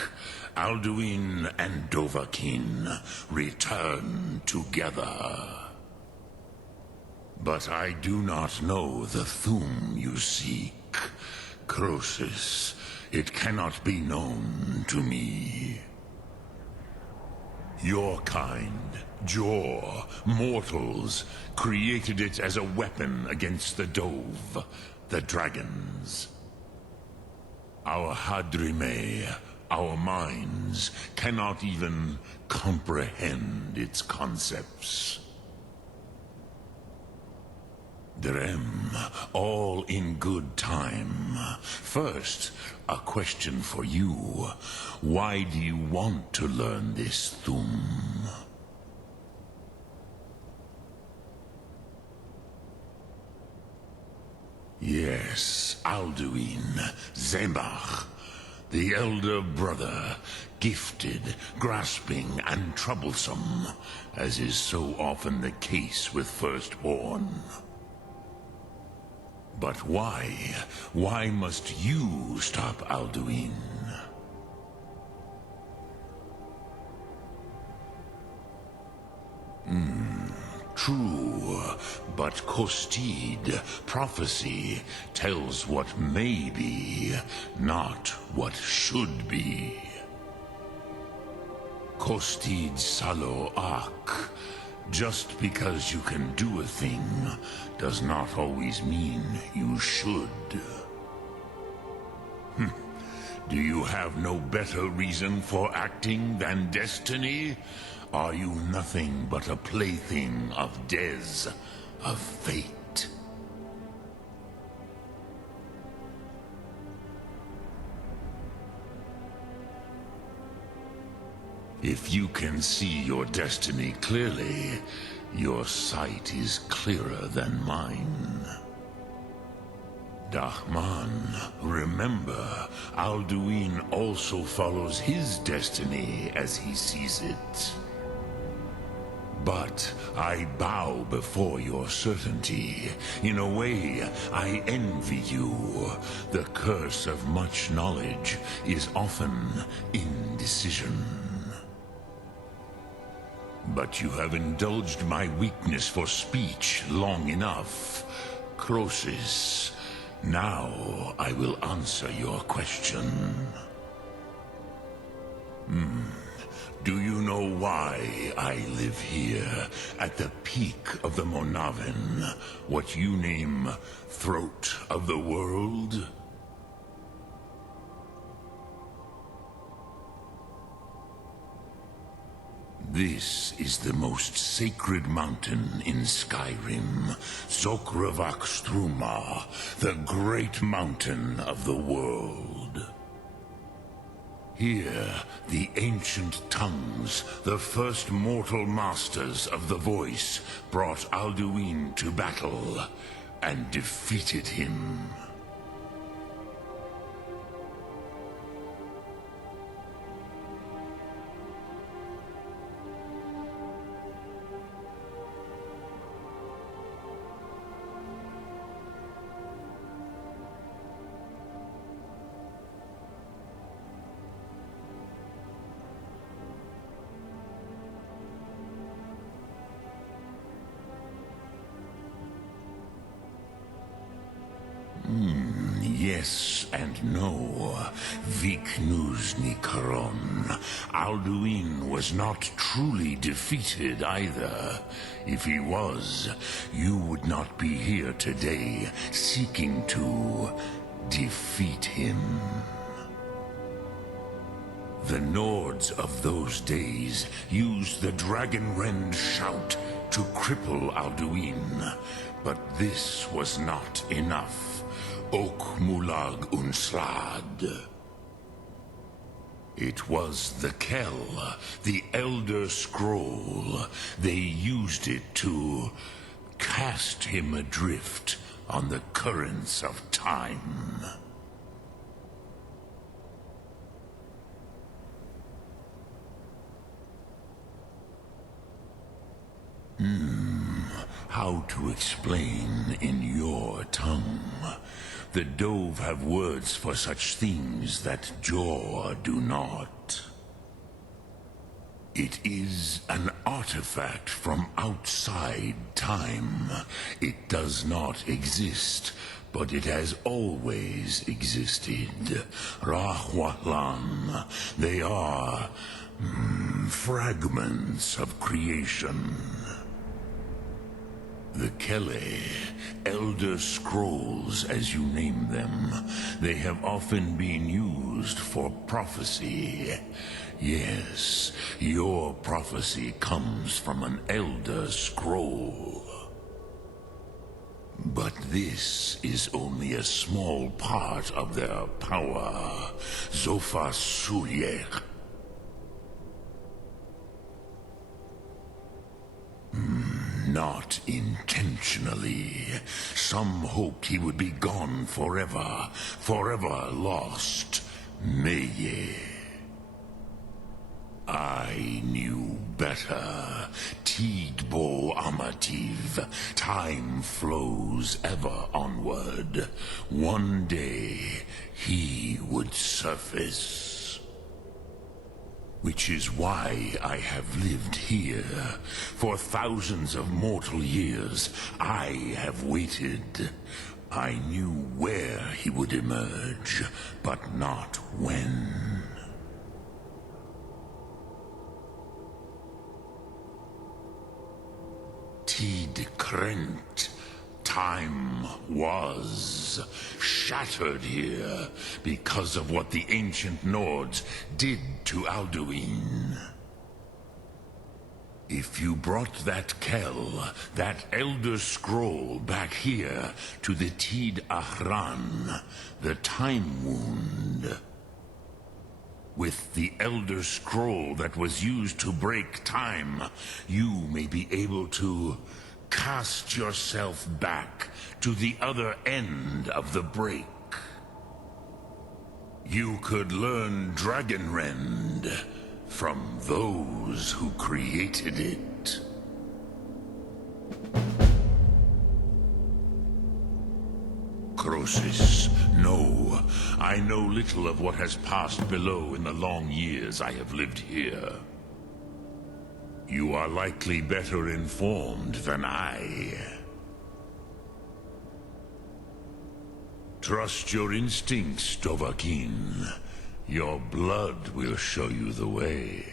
Alduin and Dovahkiin return together. But I do not know the Thu'um you seek. Croesus, it cannot be known to me. Your kind, Jor, mortals, created it as a weapon against the Dove, the dragons. Our Hadrime, our minds, cannot even comprehend its concepts. Drem, all in good time. First, a question for you. Why do you want to learn this Thu'um? Yes, Alduin, Zemach, the elder brother, gifted, grasping, and troublesome, as is so often the case with Firstborn. But why? Why must you stop Alduin? True, but Kostid, prophecy, tells what may be, not what should be. Kostid Salo Ak. Just because you can do a thing does not always mean you should. Do you have no better reason for acting than destiny? Are you nothing but a plaything of Dez, of fate? If you can see your destiny clearly, your sight is clearer than mine. Dahman, remember, Alduin also follows his destiny as he sees it. But I bow before your certainty. In a way, I envy you. The curse of much knowledge is often indecision. But you have indulged my weakness for speech long enough. Croesus, now I will answer your question. Do you know why I live here, at the peak of the Monavin, what you name Throat of the World? This is the most sacred mountain in Skyrim, Zokravak Struma, the great mountain of the world. Here, the ancient tongues, the first mortal masters of the voice, brought Alduin to battle and defeated him. Yes and no. Viknuzny Karon. Alduin was not truly defeated either. If he was, you would not be here today seeking to defeat him. The Nords of those days used the Dragonrend shout to cripple Alduin, but this was not enough. Ok Mulag Unslad. It was the Kell, the Elder Scroll. They used it to cast him adrift on the currents of time. how to explain in your tongue. The Dove have words for such things that Jor do not. It is an artifact from outside time. It does not exist, but it has always existed. Rahwatlan. They are fragments of creation. The Kele, Elder Scrolls as you name them, they have often been used for prophecy. Yes, your prophecy comes from an Elder Scroll. But this is only a small part of their power. Zofa Suyek. Not intentionally. Some hoped he would be gone forever, forever lost. Meye. I knew better. Tidbo Amativ. Time flows ever onward. One day, he would surface. Which is why I have lived here. For thousands of mortal years, I have waited. I knew where he would emerge, but not when. Tid Krent. Time was shattered here because of what the ancient Nords did to Alduin. If you brought that Kel, that Elder Scroll back here to the Tid Ahran, the Time Wound, with the Elder Scroll that was used to break time, you may be able to cast yourself back to the other end of the break. You could learn Dragonrend from those who created it. Crosis, no. I know little of what has passed below in the long years I have lived here. You are likely better informed than I. Trust your instincts, Dovahkiin. Your blood will show you the way.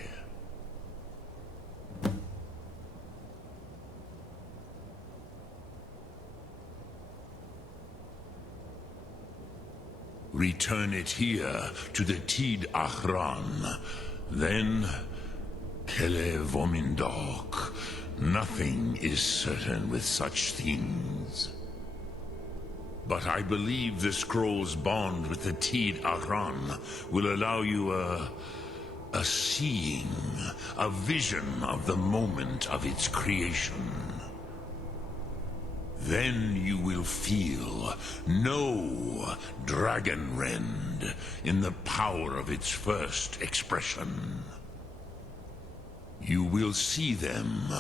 Return it here to the Tid Ahran. Then, Kele Vomindok. Nothing is certain with such things. But I believe the scroll's bond with the Tid Ahran will allow you a seeing, a vision of the moment of its creation. Then you will feel, know Dragonrend in the power of its first expression. You will see them,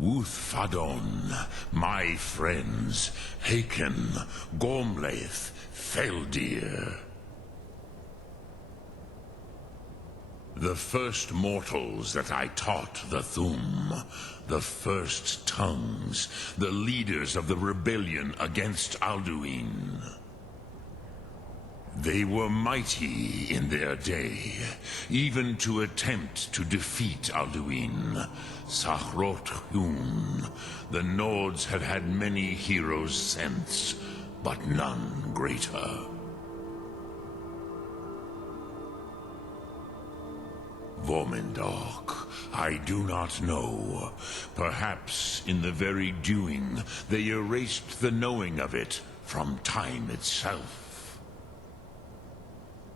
Wuthfadon, my friends, Haken, Gormlaith, Feldir. The first mortals that I taught the Thum, the first tongues, the leaders of the rebellion against Alduin. They were mighty in their day, even to attempt to defeat Alduin. Sahrot Hun, the Nords have had many heroes since, but none greater. Vomindok, I do not know. Perhaps in the very doing, they erased the knowing of it from time itself.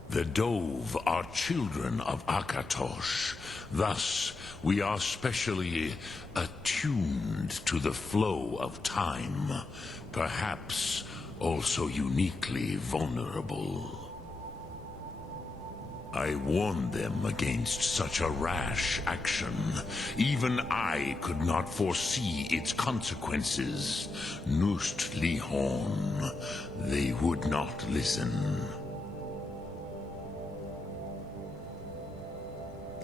The Dove are children of Akatosh. Thus, we are specially attuned to the flow of time, perhaps also uniquely vulnerable. I warned them against such a rash action. Even I could not foresee its consequences. Nust Lihon. They would not listen.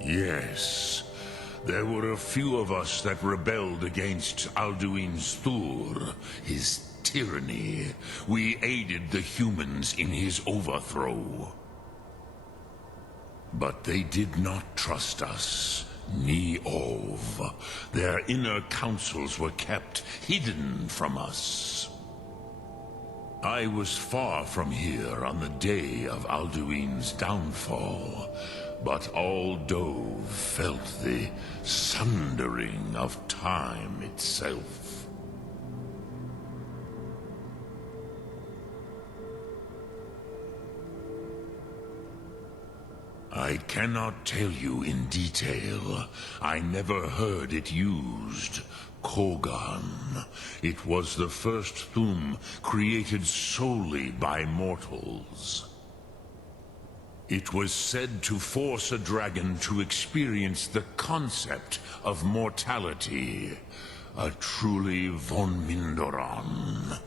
Yes, there were a few of us that rebelled against Alduin Stur, his tyranny. We aided the humans in his overthrow. But they did not trust us. Ni Ov. Their inner counsels were kept hidden from us. I was far from here on the day of Alduin's downfall, but all Dove felt the sundering of time itself. I cannot tell you in detail. I never heard it used. Kogan. It was the first Thum created solely by mortals. It was said to force a dragon to experience the concept of mortality. A truly von Mindoran.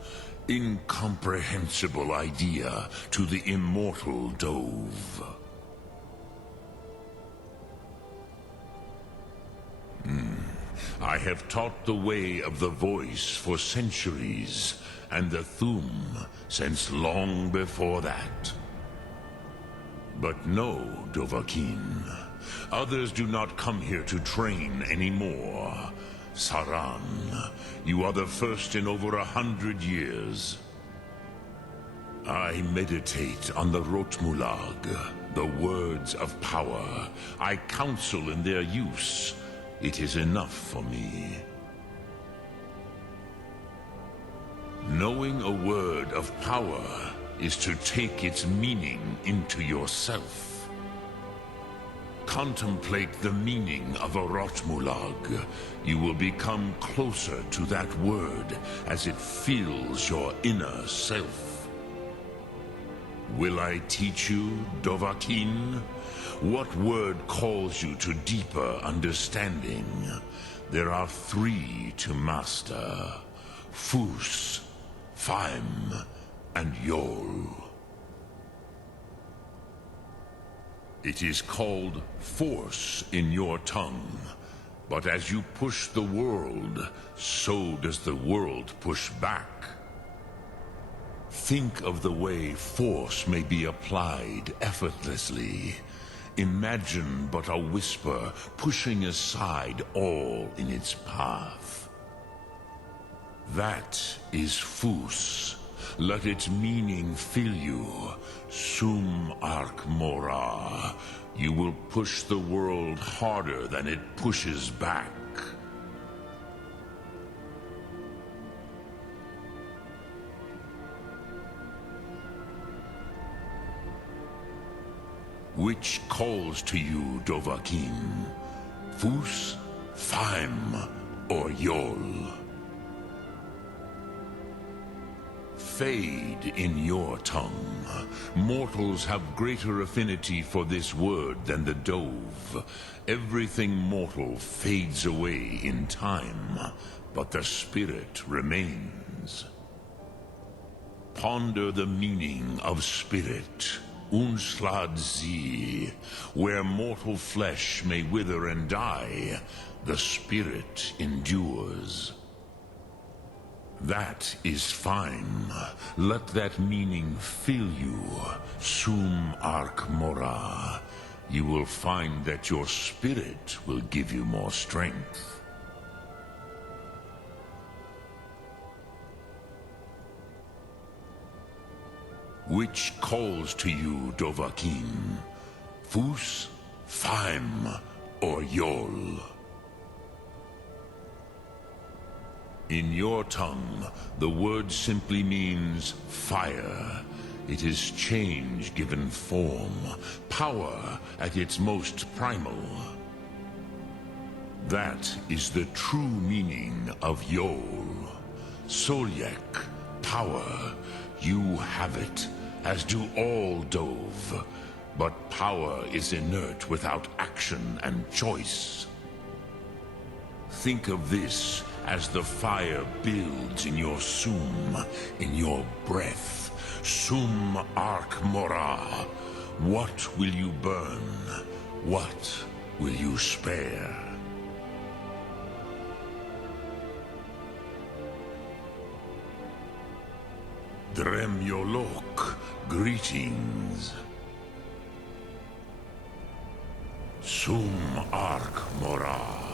Incomprehensible idea to the immortal Dove. I have taught the way of the voice for centuries, and the Thum since long before that. But no, Dovahkiin. Others do not come here to train anymore. Saran, you are the first in over 100 years. I meditate on the Rotmulag, the words of power. I counsel in their use. It is enough for me. Knowing a word of power is to take its meaning into yourself. Contemplate the meaning of a Rotmulag. You will become closer to that word as it fills your inner self. Will I teach you, Dovahkiin? What word calls you to deeper understanding? There are 3 to master. Fus, Faim, and Yol. It is called force in your tongue. But as you push the world, so does the world push back. Think of the way force may be applied effortlessly. Imagine but a whisper pushing aside all in its path. That is Fus. Let its meaning fill you. Sum Ark Mora. You will push the world harder than it pushes back. Which calls to you, Dovahkiin? Fus, Faim, or Yol? Fade in your tongue. Mortals have greater affinity for this word than the Dove. Everything mortal fades away in time, but the spirit remains. Ponder the meaning of spirit. Unslad Zi, where mortal flesh may wither and die, the spirit endures. That is fine. Let that meaning fill you. Sum Ark Mora. You will find that your spirit will give you more strength. Which calls to you, Dovahkiin? Fus, Faim, or Yol? In your tongue, the word simply means fire. It is change given form, power at its most primal. That is the true meaning of Yol. Solyek, power. You have it, as do all Dove. But power is inert without action and choice. Think of this as the fire builds in your sum, in your breath. Sum arc mora. What will you burn? What will you spare? Dremyolok, greetings. Sum arc mora.